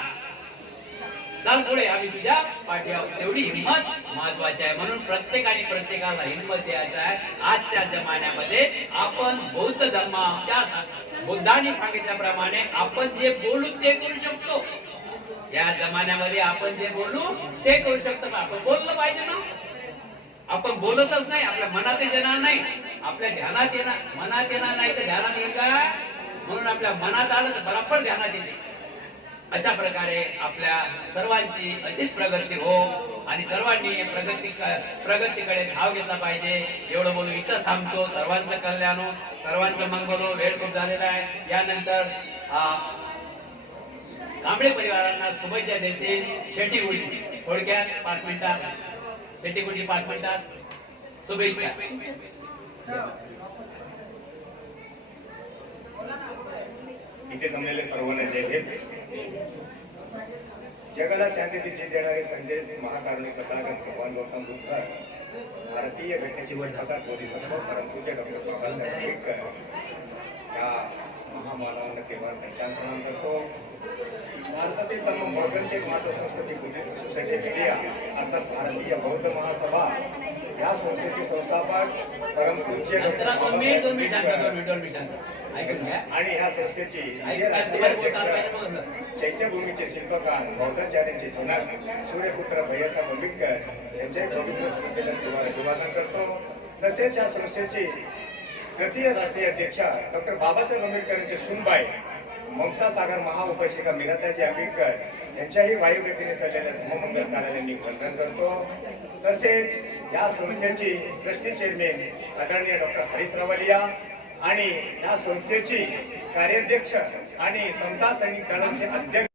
चाल पुढे, आम्ही तुझ्या पाठी आहोत. तेवढी हिंमत महत्वाची आहे. म्हणून प्रत्येकाला हिंमत द्यायचं आहे. आजच्या जमान्यामध्ये आपण बौद्ध धर्माच्या बुद्धांनी सांगितल्याप्रमाणे आपण जे बोलू ते करू शकतो. या जमान्यामध्ये आपण जे बोलू ते करू शकतो. आपण बोललं पाहिजे ना. आपण बोलतच नाही, आपल्या मनात येणार नाही, आपल्या ध्यानात येणार, मनात येणार नाही तर ध्यानात येईल का? म्हणून आपल्या मनात आलं तर बरोबर ध्यानात येते. अशा प्रकारे आपल्या सर्वांची अशीच प्रगती हो आणि सर्वांनी प्रगतीकडे धाव घेतला पाहिजे. एवढं बोलू इथं थांबतो. सर्वांचं कल्याण हो, सर्वांचं मंगल हो. वेळ खूप झालेला आहे. यानंतर कांबळे परिवारांना शुभेच्छा द्यायची. शेटी गुडी थोडक्यात 5 मिनिटात, शेटी गुडी 5 मिनिटात शुभेच्छा. इथे जमलेले सर्वांना जय भीम. जगाला शांततेची देणारे संदेश महाकारुणिक तथागत भगवान गौतम बुद्ध भारतीय घटनेची वैभवतात बोधिसत्व परंतुचे डॉक्टर बाबासाहेब आंबेडकर या महामानवांना तेव्हा पंचांत प्रणाम करतो. भारतातील तमाम मॉर्गनचे एक मात्र संस्कृती बुद्धिस्ट सोसायटी ऑफ इंडिया अर्थात भारतीय बौद्ध महासभा या संस्थेचे संस्थापक परमपूज्य आणि या संस्थेची चैत्यभूमीचे शिल्पकार बौद्धाचार्यांचे जनक सूर्यपुत्र भैयासाहेब आंबेडकर यांचे पवित्र स्मृतीला अभिवादन करतो. तसेच या संस्थेची तृतीय राष्ट्रीय अध्यक्षा डॉक्टर बाबासाहेब आंबेडकरांचे सूनबाई ममता सागर महाउपासिका मीराताजी आंबेडकर यांच्याही वायुगतीने चाललेल्या धर्ममंगल कार्यालयांनी वंदन करतो. तसेच या संस्थेची ट्रस्टी चेअरमॅन आदरणीय डॉक्टर हरीश रावलिया आणि या संस्थेची कार्याध्यक्ष आणि समता सैनिक दलांचे अध्यक्ष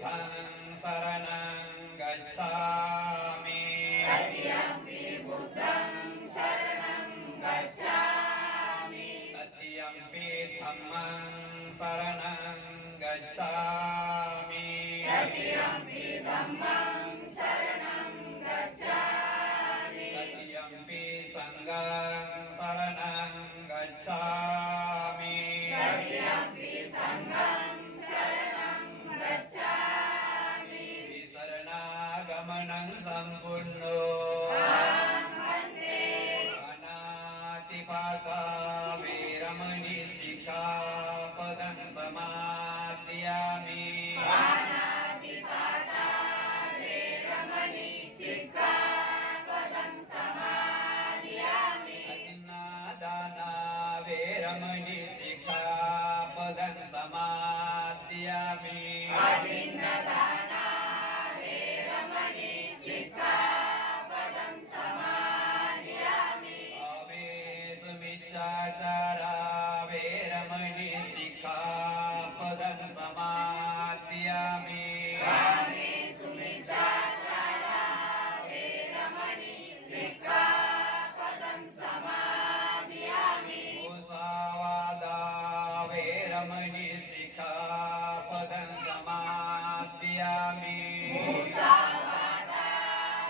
बुद्धं शरणं गच्छामि तत्यपि बुद्धं शरणं गच्छामि तत्यपि धम्मं शरणं गच्छामि तत्यपि धम्मं शरणं गच्छामि तत्यपि संघं शरणं गच्छामि तत्यपि संघं शरणं गच्छामि शरणागमनं सम्पूर्णो वन्दे अनातिपाता वीरमणि शिखापदं समादयामि पानातिपाता वेरमणि सिक्खापदं समादयामि अतिन्नादाना वीरमणि शिखापदं समादयामि अदिन्नदाना वेरमणि सिक्खापदं समादयामि अवेशमिच्छाचारा वीरमणि शिखापदं समादयामि कामेषु मिच्छाचारा वेरमणि सिक्खापदं समादयामि मुसावादा वीरमणि शिखापदं समादयामि मुसावादा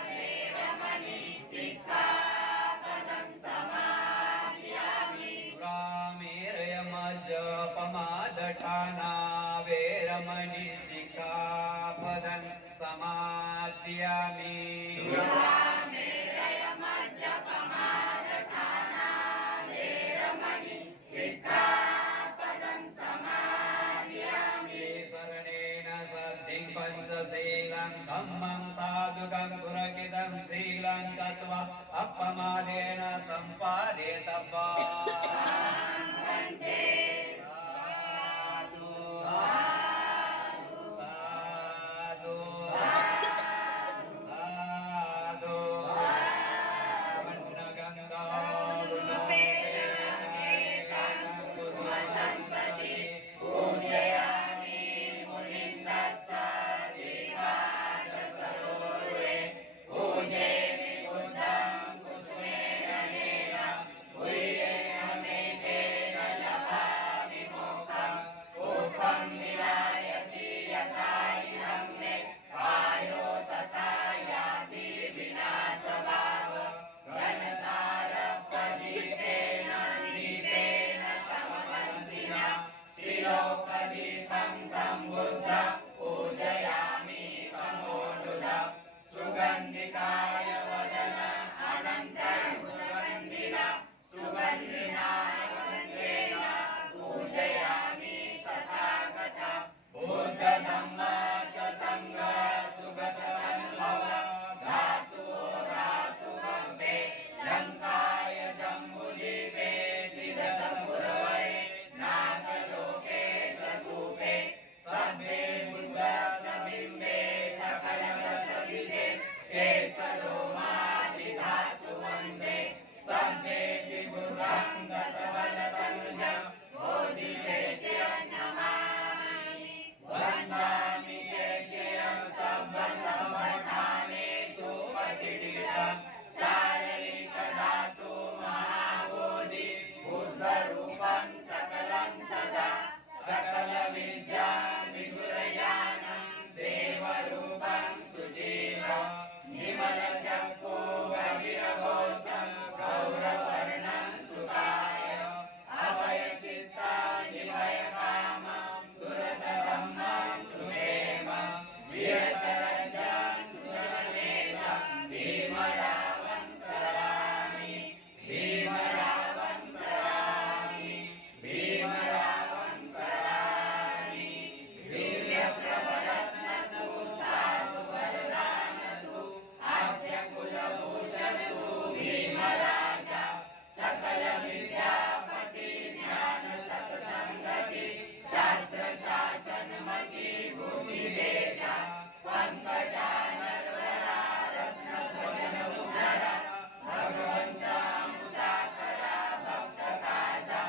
वेरमणि सिक्खापदं समादयामि सुरामेरयमजपमादठाना वीरमणि शिखापदं समादयामि सुरामेरयमज्जपमादठाना वेरमणि सिक्खापदं समादयामि शरणेन सद्धिं पञ्चशीलं धम्मं साधुकं सुरक्षितं शीलं तत्त्वा अपमादेन सम्पादेतव्यम् वन्दे साधु साधु साधु सम्पदि पूजयामि मुनिन्दस्स श्रीपादसरोरुहे पूजेमि बुद्धं कुसुमेन नेन भूयेन मे तेन लभामि मोक्षं रूपं विलायति यथा इदं मे कायो तथा याति विनाशभाव घनसारपदीपेन दीपेन सममंसिना त्रिलोकदीपं सम्बुद्ध पूजयामि तमोनुदा सुगन्धिकाय वदन अनन्तगुणवन्दिना सुगन्धिनाय वन्देन पूजयामि तथागता बुद्धधम्म च सङ्घ सुगतवन्भव धातु धातु गम्भे लङ्काय जम्बुदीपे तिरसपुरवरे नागलोके सकूपे सभ्ये बुद्धसबिम्बे सकलरसविषे केशरोमादिधातु वन्दे सभ्ये विबुधं दशबलतनुजं बोधिचैत्यं नमामि वन्दामि चैत्यं सर्वसम्पठानेषु प्रतिष्ठितं शारीरिकधातु महाबोधि बुद्धरूपं सकलं सदा सकलविद्या विगुरयानं देवरूपं सुजीव निमलचक्षु भगीरघोषं गौरवर्णं सुताय अभयचित्ता निभयकामं सुरतधम्मं सुहेमं वीरतरञ्जं सुरनेत्रं भीमरावं सरामि भीमरावं सरामि भीमरावं सरामि वीर्यप्रबलत्नतु साधुवरदानतु आद्यकुलभूषणतु भीमराजा सकलविद्यापति ज्ञानसत्सङ्गति शास्त्रशासनमति भूमिदेजा पङ्कजानरवरा रत्नस्वजनमुद्रा भगवन्ता मुसाकरा भक्तकाजा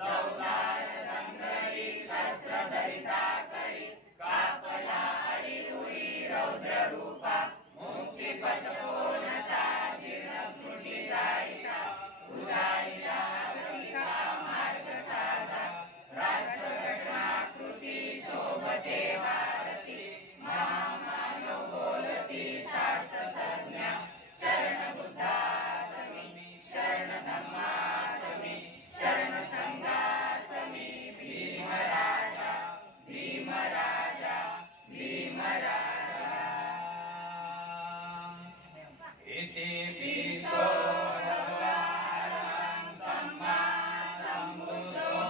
चौदार संगरी शस्त्रधरिता करी कापला हरि इति पिसो भगवान् सम्मा सम्बुद्धो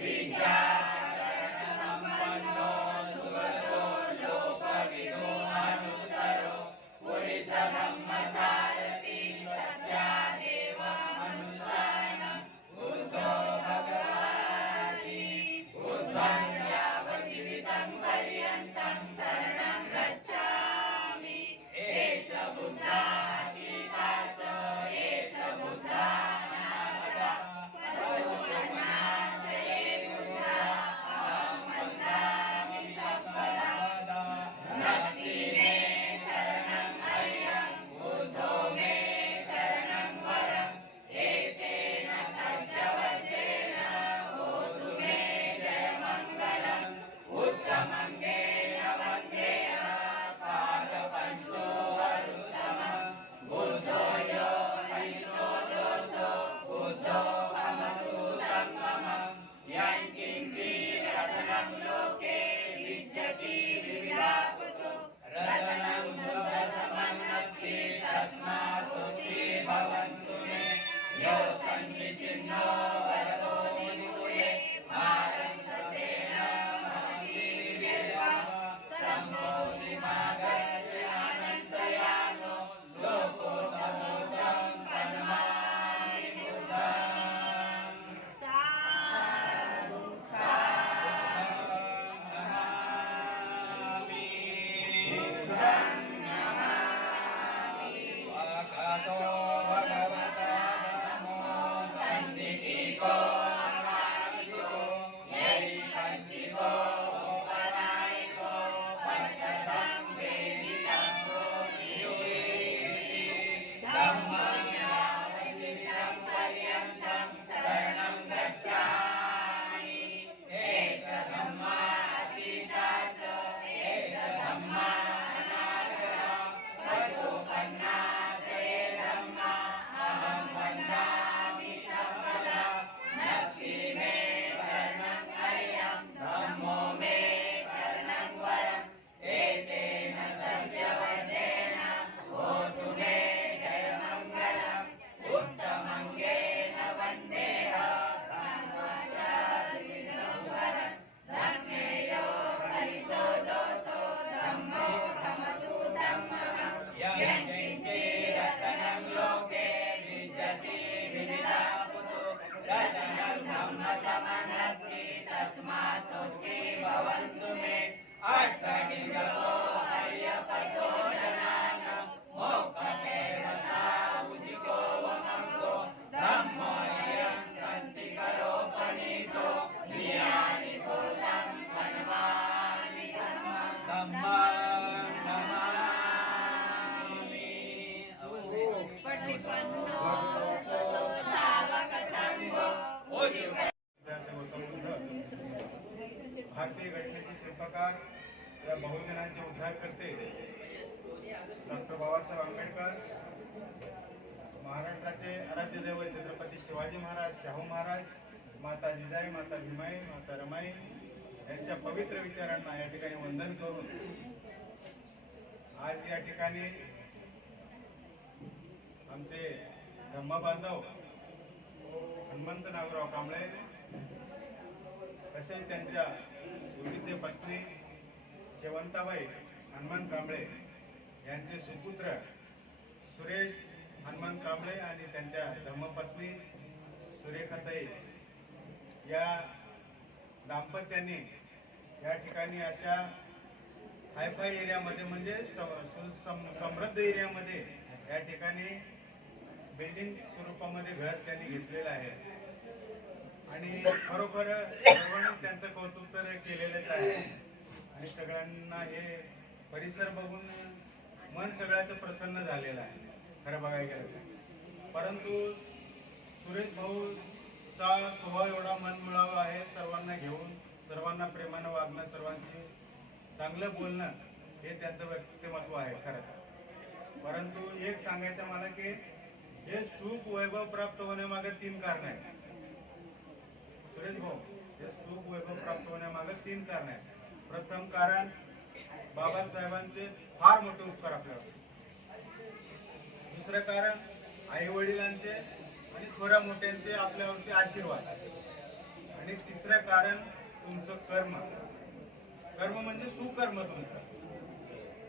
विद्याचरण संपन्नो सुगतो लोकविदो अनुत्तरो पुरुष ब्रह्मसारथि सत्यादेव मनुष्याणां बुद्धो भगवाति बुद्धं यावज्जीवितं पर्यन्तं शरणं गच्छामि एष बुद्धा भारतीय घटनेचे शिल्पकार या बहुजनांचे उद्धार करते डॉक्टर बाबासाहेब आंबेडकर, महाराष्ट्राचे आराध्य दैवत छत्रपती शिवाजी महाराज, शाहू महाराज, माता जिजाई, माता भीमाई, माता रमाई यांच्या पवित्र विचारांना या ठिकाणी वंदन करून आज या ठिकाणी आमचे धम्मबांधव हनुमंत नागराव कांबळे तसेच त्यांच्या सुविद्य पत्नी शेवंताबाई हनुमंत कांबळे यांचे सुपुत्र सुरेश हनुमंत कांबळे आणि त्यांच्या धर्मपत्नी सुरेखाताई या दाम्पत्याने या ठिकाणी अशा हायफाय एरियामध्ये म्हणजे समृद्ध एरियामध्ये या ठिकाणी बिल्डिंग स्वरूपामध्ये घर त्यांनी घेतलेलं आहे आणि खरोखर सर्वांनी त्यांचं कौतुक तर केलेलंच आहे आणि सगळ्यांना हे परिसर बघून मन सगळ्याचं प्रसन्न झालेलं आहे खरं बघायला गेलं. परंतु सुरेश भाऊचा स्वभाव एवढा मनमिळावा आहे, सर्वांना घेऊन सर्वांना प्रेमानं वागणं, सर्वांशी चांगलं बोलणं हे त्यांचं व्यक्तिमत्व आहे खरं. परंतु एक सांगायचं मला की हे सुख वैभव प्राप्त होण्यामागे 3 कारण आहेत. सुरेश भाऊ, हे सुख वैभव प्राप्त होण्यामागे 3 कारण आहेत. प्रथम कारण बाबासाहेबांचे फार मोठे उपकार आपल्यावर. दुसरं कारण आई वडिलांचे आणि थोड्या मोठ्यांचे आपल्यावरती आशीर्वाद. आणि तिसरं कारण तुमचं कर्म. कर्म म्हणजे सुकर्म. तुमचं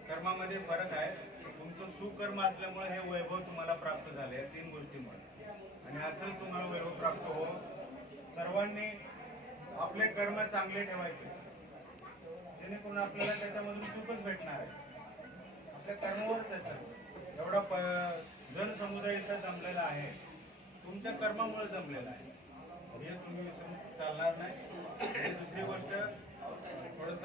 कर्मामध्ये फरक आहे. तुमचं सुकर्म असल्यामुळे हे वैभव तुम्हाला प्राप्त झाले या 3 गोष्टींमुळे. आणि असंच तुम्हाला वैभव प्राप्त हो. सर्वांनी आपले कर्म चांगले ठेवायचे जेणेकरून आपल्याला त्याच्यामधून सुखच भेटणार आहे. आपल्या कर्मावरच आहे सर. एवढा जनसमुदाय इथं जमलेला आहे तुमच्या कर्मामुळे जमलेला आहे. हे तुम्ही विसरून चालणार नाही. आणि दुसरी गोष्ट थोडस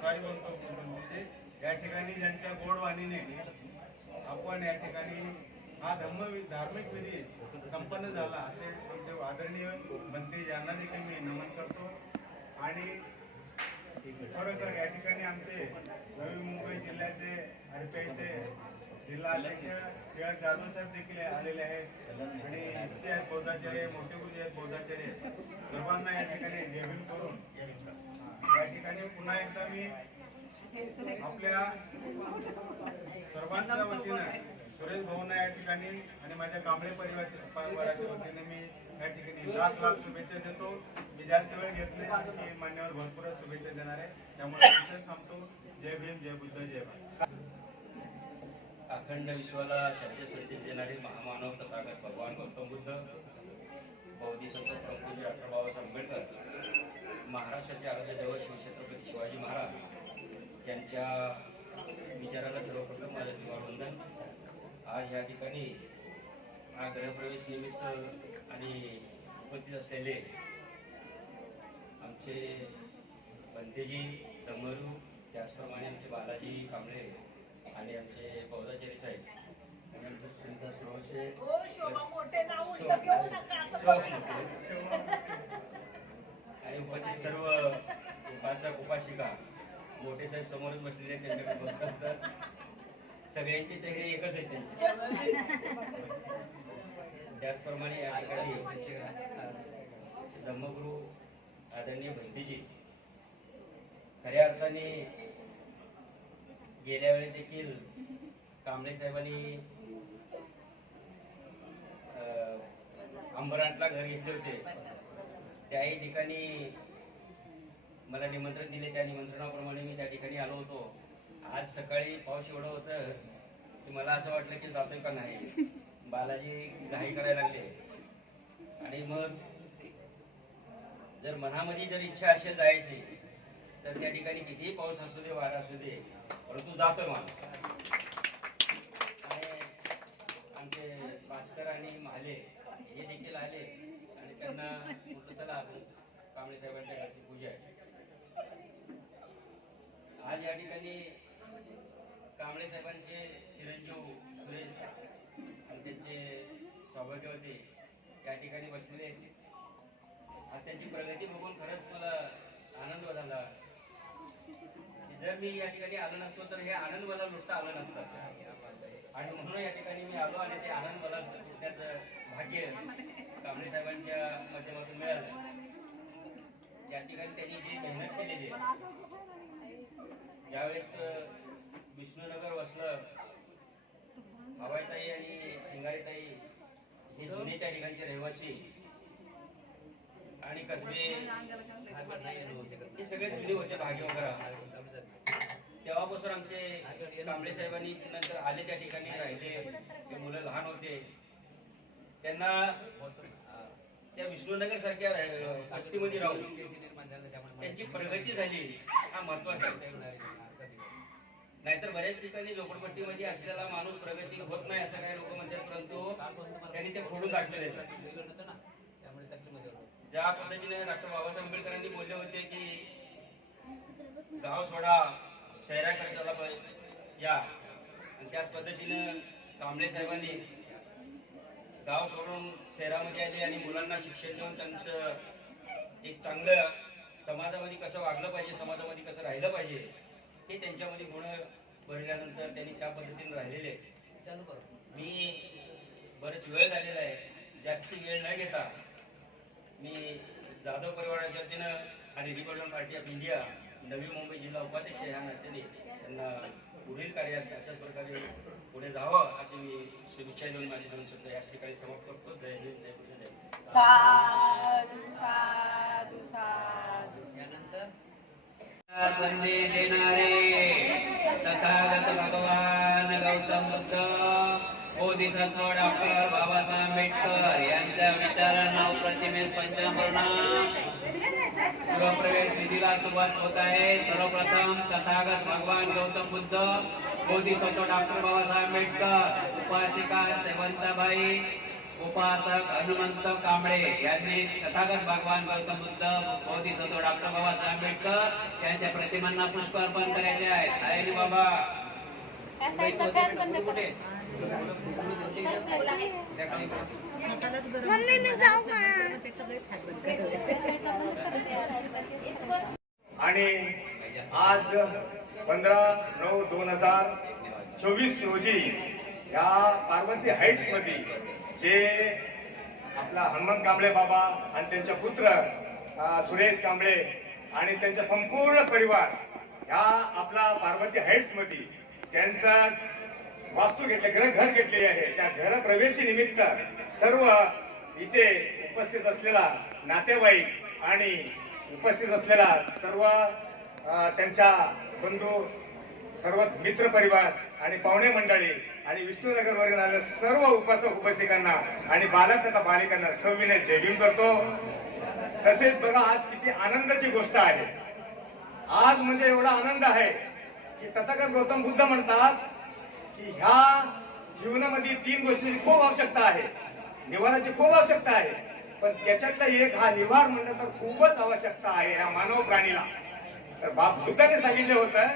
सॉरी म्हणतो म्हणजे या ठिकाणी ज्यांच्या गोडवाणीने आपण या ठिकाणी हा धार्मिक विधी संपन्न झाला असे आमचे आदरणीय मंत्री यांना देखील मी नमन करतो. आणि खरोखर या ठिकाणी आमचे नवी मुंबई जिल्ह्याचे RPIचे जिल्हा अध्यक्ष टिळक जाधव साहेब देखील आलेले आहेत. आणि इथे आहेत बौद्धाचार्य, मोठे गुरुजी आहेत बौद्धाचार्य. सर्वांना या ठिकाणी जयभीम करून या ठिकाणी पुन्हा एकदा मी आपल्या सर्वांच्या वतीनं सुरेश भाऊंना या ठिकाणी आणि माझ्या कांबळे परिवाराच्या वतीने मी या ठिकाणी लाख शुभेच्छा देतो. मी जास्त वेळ घेत नाही आणखी मान्यवर भरपूर शुभेच्छा देणार आहे. त्यामुळे इथेच थांबतो. जय भीम, जय बुद्ध, जय भारत. अखंड विश्वाला शाश्वत सत्य देणारे महामानव तथागत भगवान गौतम बुद्ध, बौद्धी संत प्रभूजी डॉक्टर बाबासाहेब आंबेडकर, महाराष्ट्राचे आराध्य दैवत शिवछत्रपती शिवाजी महाराज यांच्या विचाराला सर्वप्रथम माझं दिवाळवंदन. आज या ठिकाणी हा गृहप्रवेश निमित्त आणि उपस्थित असलेले आमचे बंतेजी दमरू, त्याचप्रमाणे आमचे बालाजी कांबळे आणि आमचे बौद्धाचार्य साहेब आणि आमचे सुनीता सुरवसे आणि उपस्थित सर्व उपासक उपासिका मोठे साहेब समोरच बसलेले आहेत. त्यांच्याकडे बघतात सगळ्यांचे चेहरे एकच आहेत त्यांचे. त्याचप्रमाणे या ठिकाणी धम्मगुरू आदरणीय भंतीजी खऱ्या अर्थाने गेल्या वेळेस देखील कांबळे साहेबांनी अंबरनाथला घर घेतले होते. त्याही ठिकाणी मला निमंत्रण दिले. त्या निमंत्रणाप्रमाणे मी त्या ठिकाणी आलो होतो. आज सकाळी पाऊस एवढं होतं की मला असं वाटलं की जातोय का नाही. बालाजी घाई करायला लागले आणि मग जर मनामध्ये जर इच्छा असेल जायची तर त्या ठिकाणी कितीही पाऊस असू दे वारा असू दे परंतु जातोय माणूस. आणि आमचे भास्कर आणि महाले हे देखील आले आणि त्यांना म्हटलं चला आपण कांबळे साहेबांच्या घरची पूजा आहे. आज या ठिकाणी कांबळे साहेबांचे चिरंजीव सुरेश आणि त्यांचे सौभाग्यवती या ठिकाणी बसलेले आहेत. आज त्यांची प्रगती बघून खरंच मला आनंद झाला. जर मी या ठिकाणी आलो नसतो तर हे आनंद मला लुटता आलं नसतं. आणि म्हणून या ठिकाणी मी आलो आणि ते आनंद मला लुटण्याचं भाग्य कांबळे साहेबांच्या माध्यमातून मिळालं. त्या ठिकाणी त्यांनी जी मेहनत केलेली ज्यावेळेस विष्णुनगर वसलं हवाईताई आणि शिंगारीताई हे जुने त्या ठिकाणचे रहिवासी आणि कसबे हे सगळे जुने होते भाग्य वगैरे. तेव्हापासून आमचे कांबळे साहेबांनी नंतर आले त्या ठिकाणी राहिले. ते मुलं लहान होते त्यांना त्या विष्णुनगर सारख्या वस्तीमध्ये राहून त्यांची प्रगती झाली हा महत्वाचा आहे. नाहीतर बऱ्याच ठिकाणी झोपडपट्टीमध्ये असलेला माणूस प्रगती होत नाही असं काही लोक म्हणतात परंतु त्यांनी ते खोडून टाकलेले. ज्या पद्धतीने डॉक्टर बाबासाहेब आंबेडकरांनी बोलले होते की गाव सोडा शहराकडे चला या आणि त्याच पद्धतीनं कांबळे साहेबांनी गाव सोडून शहरामध्ये आले आणि मुलांना शिक्षण देऊन त्यांचं एक चांगलं समाजामध्ये कसं वागलं पाहिजे समाजामध्ये कसं राहिलं पाहिजे हे त्यांच्यामध्ये गुण भरल्यानंतर त्यांनी त्या पद्धतीने राहिलेले. मी बरेच वेळ झालेला आहे. जास्ती वेळ न घेता मी जाधव परिवाराच्या वतीनं आणि Republican party of India Navi Mumbai जिल्हा उपाध्यक्ष या नात्याने त्यांना पुढील कार्यास अशाच प्रकारे पुढे जावं अशी मी शुभेच्छा देऊन माझे दोन शब्द या ठिकाणी समाप्त करतो. जय हिंद, जय गुरु, जय. साधू साधू साधू. यानंतर संधी देणारे तथागत भगवान गौतम बुद्ध बोधिसत्व डॉक्टर बाबासाहेब आंबेडकर यांच्या विचारांना प्रतिमेत पंचामृणाम गृहप्रवेश विधीला सुरुवात होत आहे. सर्वप्रथम तथागत भगवान गौतम बुद्ध बोधिसत्व डॉक्टर बाबासाहेब आंबेडकर, उपासिका शेवंताबाई, उपासक हनुमंत कांबळे यांनी तथागत भगवान गौतम बुद्ध बोधिसत्व डॉक्टर बाबासाहेब आंबेडकर यांच्या प्रतिमांना पुष्प अर्पण करायचे आहेत. आहे ना बाबा? कुठे? मम्मी मी जाऊ का? आणि आज 15/9/2024 रोजी या पार्वती हाईट्स मध्ये जे आपला हनुमंत कांबळे बाबा आणि त्यांचे पुत्र सुरेश कांबळे आणि त्यांचा संपूर्ण परिवार ह्या आपला पार्वती हाईट्स मध्ये त्यांचा वास्तू घर घेतलेले आहे. त्या घर प्रवेशी निमित्त सर्व इथे उपस्थित असलेला नातेवाईक आणि उपस्थित असलेला सर्व त्यांच्या बंधू, सर्व मित्र परिवार आणि पाहुणे मंडळी आणि विष्णुनगर वरील आलेल्या सर्व उपासक उपासिकांना आणि बालक तथा बालिकांना सविनय जय भीम करतो. तसेच बघा आज किती आनंदाची गोष्ट आहे. आज म्हणजे एवढा आनंद आहे की तथागत गौतम बुद्ध म्हणतात की ह्या जीवनामध्ये 3 गोष्टींची खूप आवश्यकता आहे. निवाराची खूप आवश्यकता आहे, पण त्याच्यातला एक हा निवार म्हणलं तर खूपच आवश्यकता आहे ह्या मानव प्राणीला. तर बुद्धाने सांगितलं होतं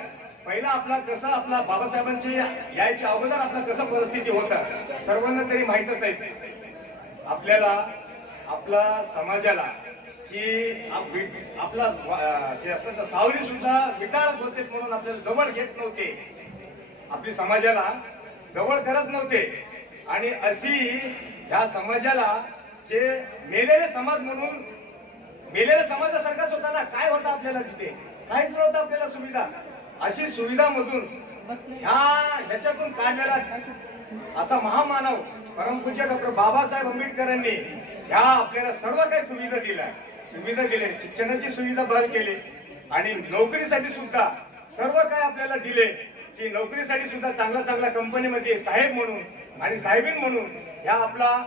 पहिला आपला कसं आपला बाबासाहेबांची यायच्या अगोदर आपला कसं परिस्थिती होतं सर्वांना तरी माहीतच आहे. आपल्याला आपला समाजाला की आपला जे असतं सावली सुद्धा विटाळत होते म्हणून आपल्याला जवळ घेत नव्हते, आपली समाजाला जवळ करत नव्हते. आणि अशी ह्या समाजाला जे मेलेले समाज म्हणून मेलेल्या समाजासारखाच होता ना. काय होतं आपल्याला तिथे? काहीच नव्हतं आपल्याला सुविधा. अशी सुविधा मधून ह्याच्यातून काढलेला असा महामानव परमपूज्य डॉक्टर बाबासाहेब आंबेडकरांनी ह्या आपल्याला सर्व काही सुविधा दिल्या. शिक्षणाची सुविधा बहाल केली आणि नोकरीसाठी सुद्धा सर्व काय आपल्याला दिले की नोकरीसाठी सुद्धा चांगल्या कंपनीमध्ये साहेब म्हणून आणि साहेबीन म्हणून ह्या आपला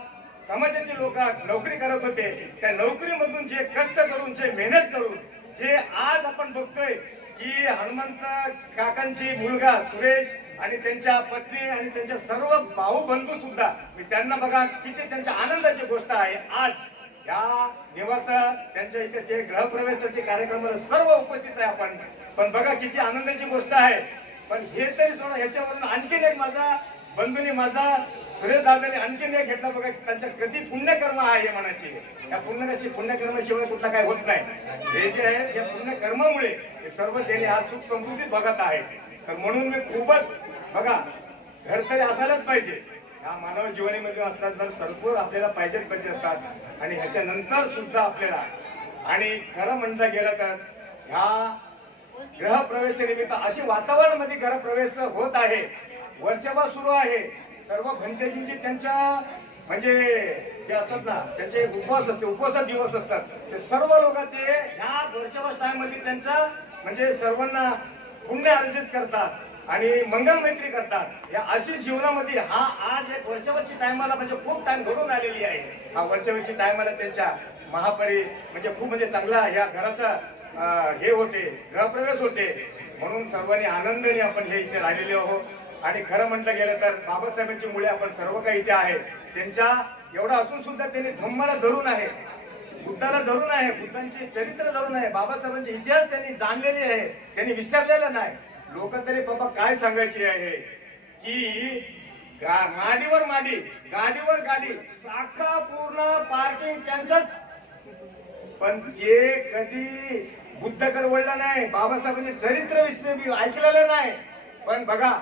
समाजाचे लोक नोकरी करत होते. त्या नोकरीमधून जे कष्ट करून, जे मेहनत करून, जे आज आपण बघतोय की हनुमंत काकांची मुलगा सुरेश आणि त्यांच्या पत्नी आणि त्यांच्या सर्व भाऊ बंधू सुद्धा मी त्यांना बघा किती त्यांच्या आनंदाची गोष्ट आहे. आज या निवास त्यांच्या इथे ते गृहप्रवेशाचे कार्यक्रमाला सर्व उपस्थित आहे आपण. पण बघा किती आनंदाची गोष्ट आहे. पण हे तरी सोडा, ह्याच्यावरून आणखीन एक माझा बंधूंनी माझा सुरेश दादाने आणखीन एक घेतला बघा. त्यांच्या कधी पुण्यकर्म आहे म्हणायची. या पुण्यकर्माशिवाय कुठला काय होत नाही. हे जे आहे या पुण्यकर्मामुळे हे सर्व त्यांनी आज सुख समृद्धीत बघत आहे. तर म्हणून मी खूपच बघा घर तरी असायलाच पाहिजे. ह्या मानव जीवनामध्ये असतात भरपूर आपल्याला पाहिजे असतात आणि ह्याच्या नंतर सुद्धा आपल्याला आणि खरं म्हणलं गेलं तर ह्या गृहप्रवेशानिमित्त अशी वातावरणामध्ये गृहप्रवेश होत आहे. वर्षभर सुरू आहे. सर्व भंतेजींची त्यांच्या म्हणजे जे असतात ना त्यांचे उपवास दिवस असतात. ते सर्व लोक ते ह्या वर्षभर टाइम मध्ये त्यांच्या म्हणजे सर्वांना पुण्य अर्जित करतात आणि मंगल मैत्री करतात. या अशी जीवनामध्ये हा आज एक वर्षभरची टायमाला म्हणजे खूप टाइम घडून आलेली आहे. हा वर्षभरची टायमाला त्यांच्या महापरी म्हणजे खूप म्हणजे चांगला या घराचा हे होते, गृहप्रवेश होते. म्हणून सर्वांनी आनंदाने आपण हे इथे राहिलेले आहोत. आणि खरं म्हटलं गेलं तर बाबासाहेबांची मुळे आपण सर्व काही इथे आहे. त्यांच्या एवढा असून सुद्धा त्यांनी धम्माला धरून आहे, बुद्धाला धरून आहे, बुद्धांचे चरित्र धरून आहे, बाबासाहेबांचे इतिहास त्यांनी जाणलेले आहे, त्यांनी विसरलेला नाही. लोक तरी बाबा काय सांगायचे आहे की माडीवर माडी, गाडीवर गाडी, साखा पूर्ण पार्किंग त्यांचंच. पण ते कधी बुद्धकडे वळलं नाही, बाबासाहेबांचे चरित्र विषय ऐकलेलं नाही. पण बघा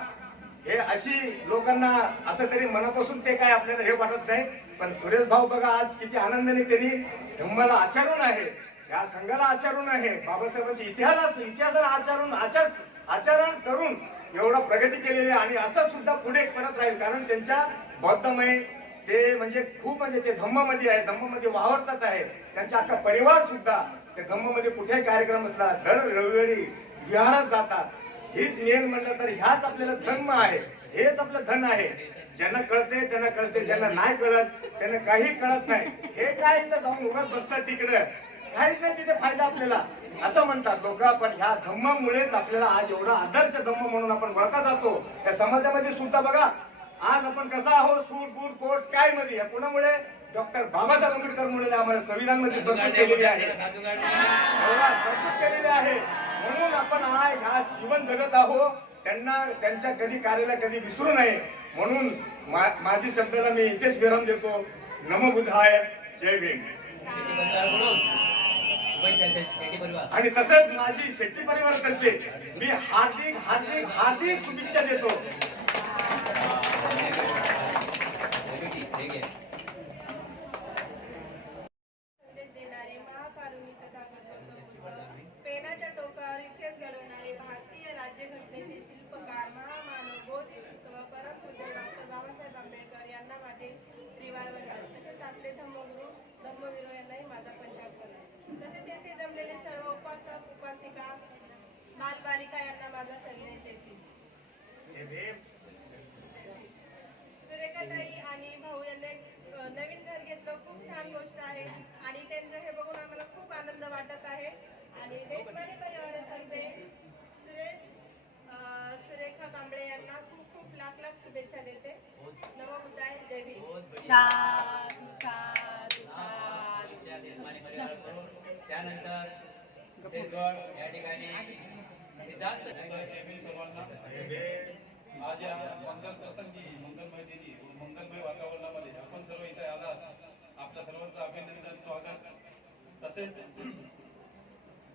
हे अशी लोकांना असं तरी मनापासून ते काय आपल्याला हे वाटत नाही. पण सुरेश भाऊ बघा आज किती आनंदाने त्यांनी धम्माला आचरून आहे. या संघाला आचरून आहे, बाबासाहेबांची इतिहासाला आचरण करून एवढा प्रगती केलेली आहे आणि असं सुद्धा पुढे करत राहील. कारण त्यांच्या बौद्धमय ते म्हणजे खूप म्हणजे ते धम्ममध्ये आहे, धम्ममध्ये वावरतात आहे. त्यांचा अख्खा परिवार सुद्धा ते धम्ममध्ये कुठेही कार्यक्रम असला दर रविवारी विहारात जातात. हीच मेन म्हणलं तर ह्याच आपल्याला धर्म आहे, हेच आपलं धन आहे. ज्यांना कळते त्यांना कळते, ज्यांना नाही कळत त्यांना काही कळत नाही. हे काय इथं जाऊन उगाच बसतात तिकडं, काहीच नाही तिथे फायदा आपल्याला असं म्हणतात लोक. पण ह्या धम्मामुळेच आपल्याला आज एवढा आदर्श धम्म म्हणून आपण ओळखला जातो. त्या समाजामध्ये सुद्धा बघा आज आपण कसा आहोत, सूट बूट कोट काय मध्ये, या कोणामुळे डॉक्टर बाबासाहेब आंबेडकरमुळे आम्हाला संविधानमध्ये तरतूद केलेली आहे, तरतूद केलेली आहे. म्हणून आपण आज ह्या जीवन जगत आहोत. त्यांच्या कधी कार्याला कधी विसरू नये म्हणून माझी शब्दाला मी इथेच विराम देतो. नमो बुद्धाय, जय भीम. आणि तसंच माझी शेट्टी परिवारातर्फे मी हार्दिक हार्दिक हार्दिक शुभेच्छा देतो. देणारे महाकारुणी तथागत बुद्ध, पेनाच्या टोकावर इतिहास घडवणारे भारतीय राज्यघटनेचे शिल्पकार महामानव बोधिसत्व परमपूज्य डॉक्टर बाबासाहेब आंबेडकर यांना माझे त्रिवार वंदन. तसेच आपले धम्मगुरू धम्मवीरो यांनाही माझा पंजाब सलाम. तसेच येथे जमलेले सर्व उपासक उपासिका बालबालिका यांना माझा संदेश देतील. सुरेखाताई आणि भाऊ यांनी नवीन घर घेतलं, खूप छान गोष्ट आहे आणि त्यांचं हे बघून आम्हाला खूप आनंद वाटत आहे. आणि देशपांडे परिवारातर्फे सुरेखा कांबळे यांना खूप खूप लाख लाख शुभेच्छा देते. नमो बुद्धाय, जय भीम. साधू साधू साधू. त्यानंतर सेजवाड या ठिकाणी सिद्धांत सर्वांना आज या मंगल प्रसंगी मंगलमय दिनी मंगलमय वातावरणामध्ये आपण सर्व इथे आलात. आपल्या सर्वांचं अभिनंदन, स्वागत. तसेच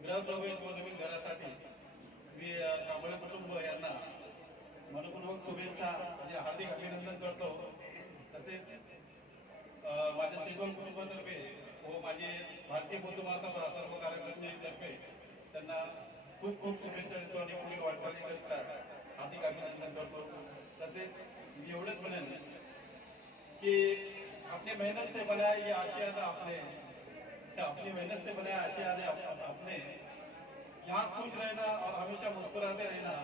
गृहप्रवेश व नवीन घरासाठी मी कांबळे कुटुंब यांना मनपूर्वक शुभेच्छा म्हणजे हार्दिक अभिनंदन करतो. तसेच माझ्या शेजवाल कुटुंबातर्फे व माझे भारतीय बौद्ध महासभा सर्व कार्यकर्त्यांतर्फे त्यांना खूप खूप शुभेच्छा देतो आणि पुढील वाटचालीकरिता हार्दिक अभिनंदन करतो. तसेच मी एवढंच म्हणेन की अपनी मेहनत से बनाया ये आशियाना आपने, अपनी मेहनत से बनाया आशियाना आपने. यहाँ खुश रहना और हमेशा मुस्कुराते रहना,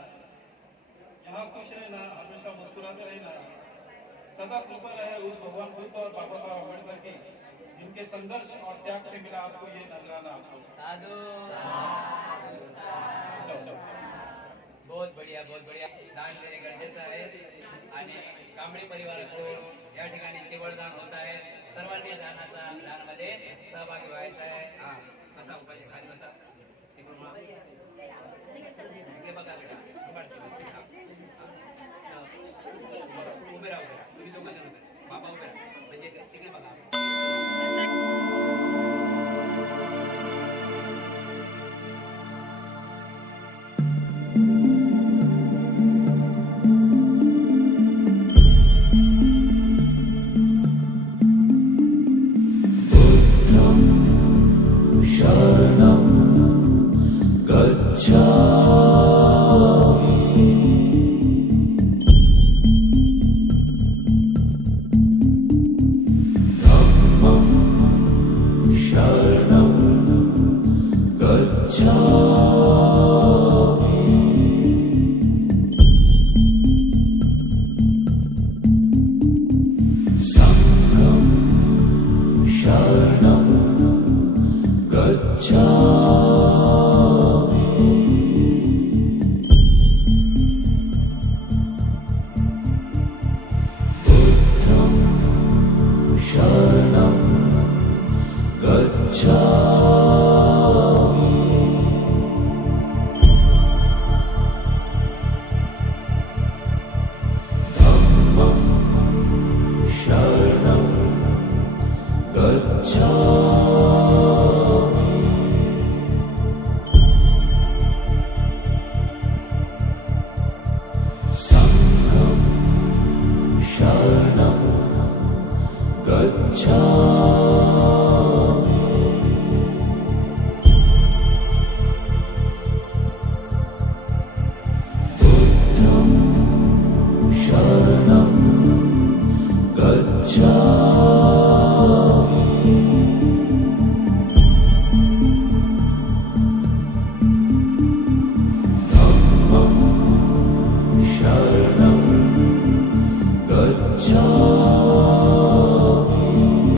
यहाँ खुश रहना हमेशा मुस्कुराते रहना. सदा कृपा रहे उस भगवान बुद्ध और बाबा साहब अम्बेडकर की, जिनके संघर्ष और त्याग से मिला आपको ये नजराना. आपको साधू बहुत बढ़िया, बहुत बढ़िया. दान देणे गरजेचं आहे आणि कांबळे परिवाराकडून या ठिकाणी चिवडदान होत आहे. सर्वांनी दानामध्ये सहभागी व्हायचं आहे. हा कसा उपाय खाली बसा. हे बघा बेटा, उभे राहा, तुम्ही दोघं जण बाबा उभे राहा म्हणजे तिकडे बघा. शरणं गच्छामि.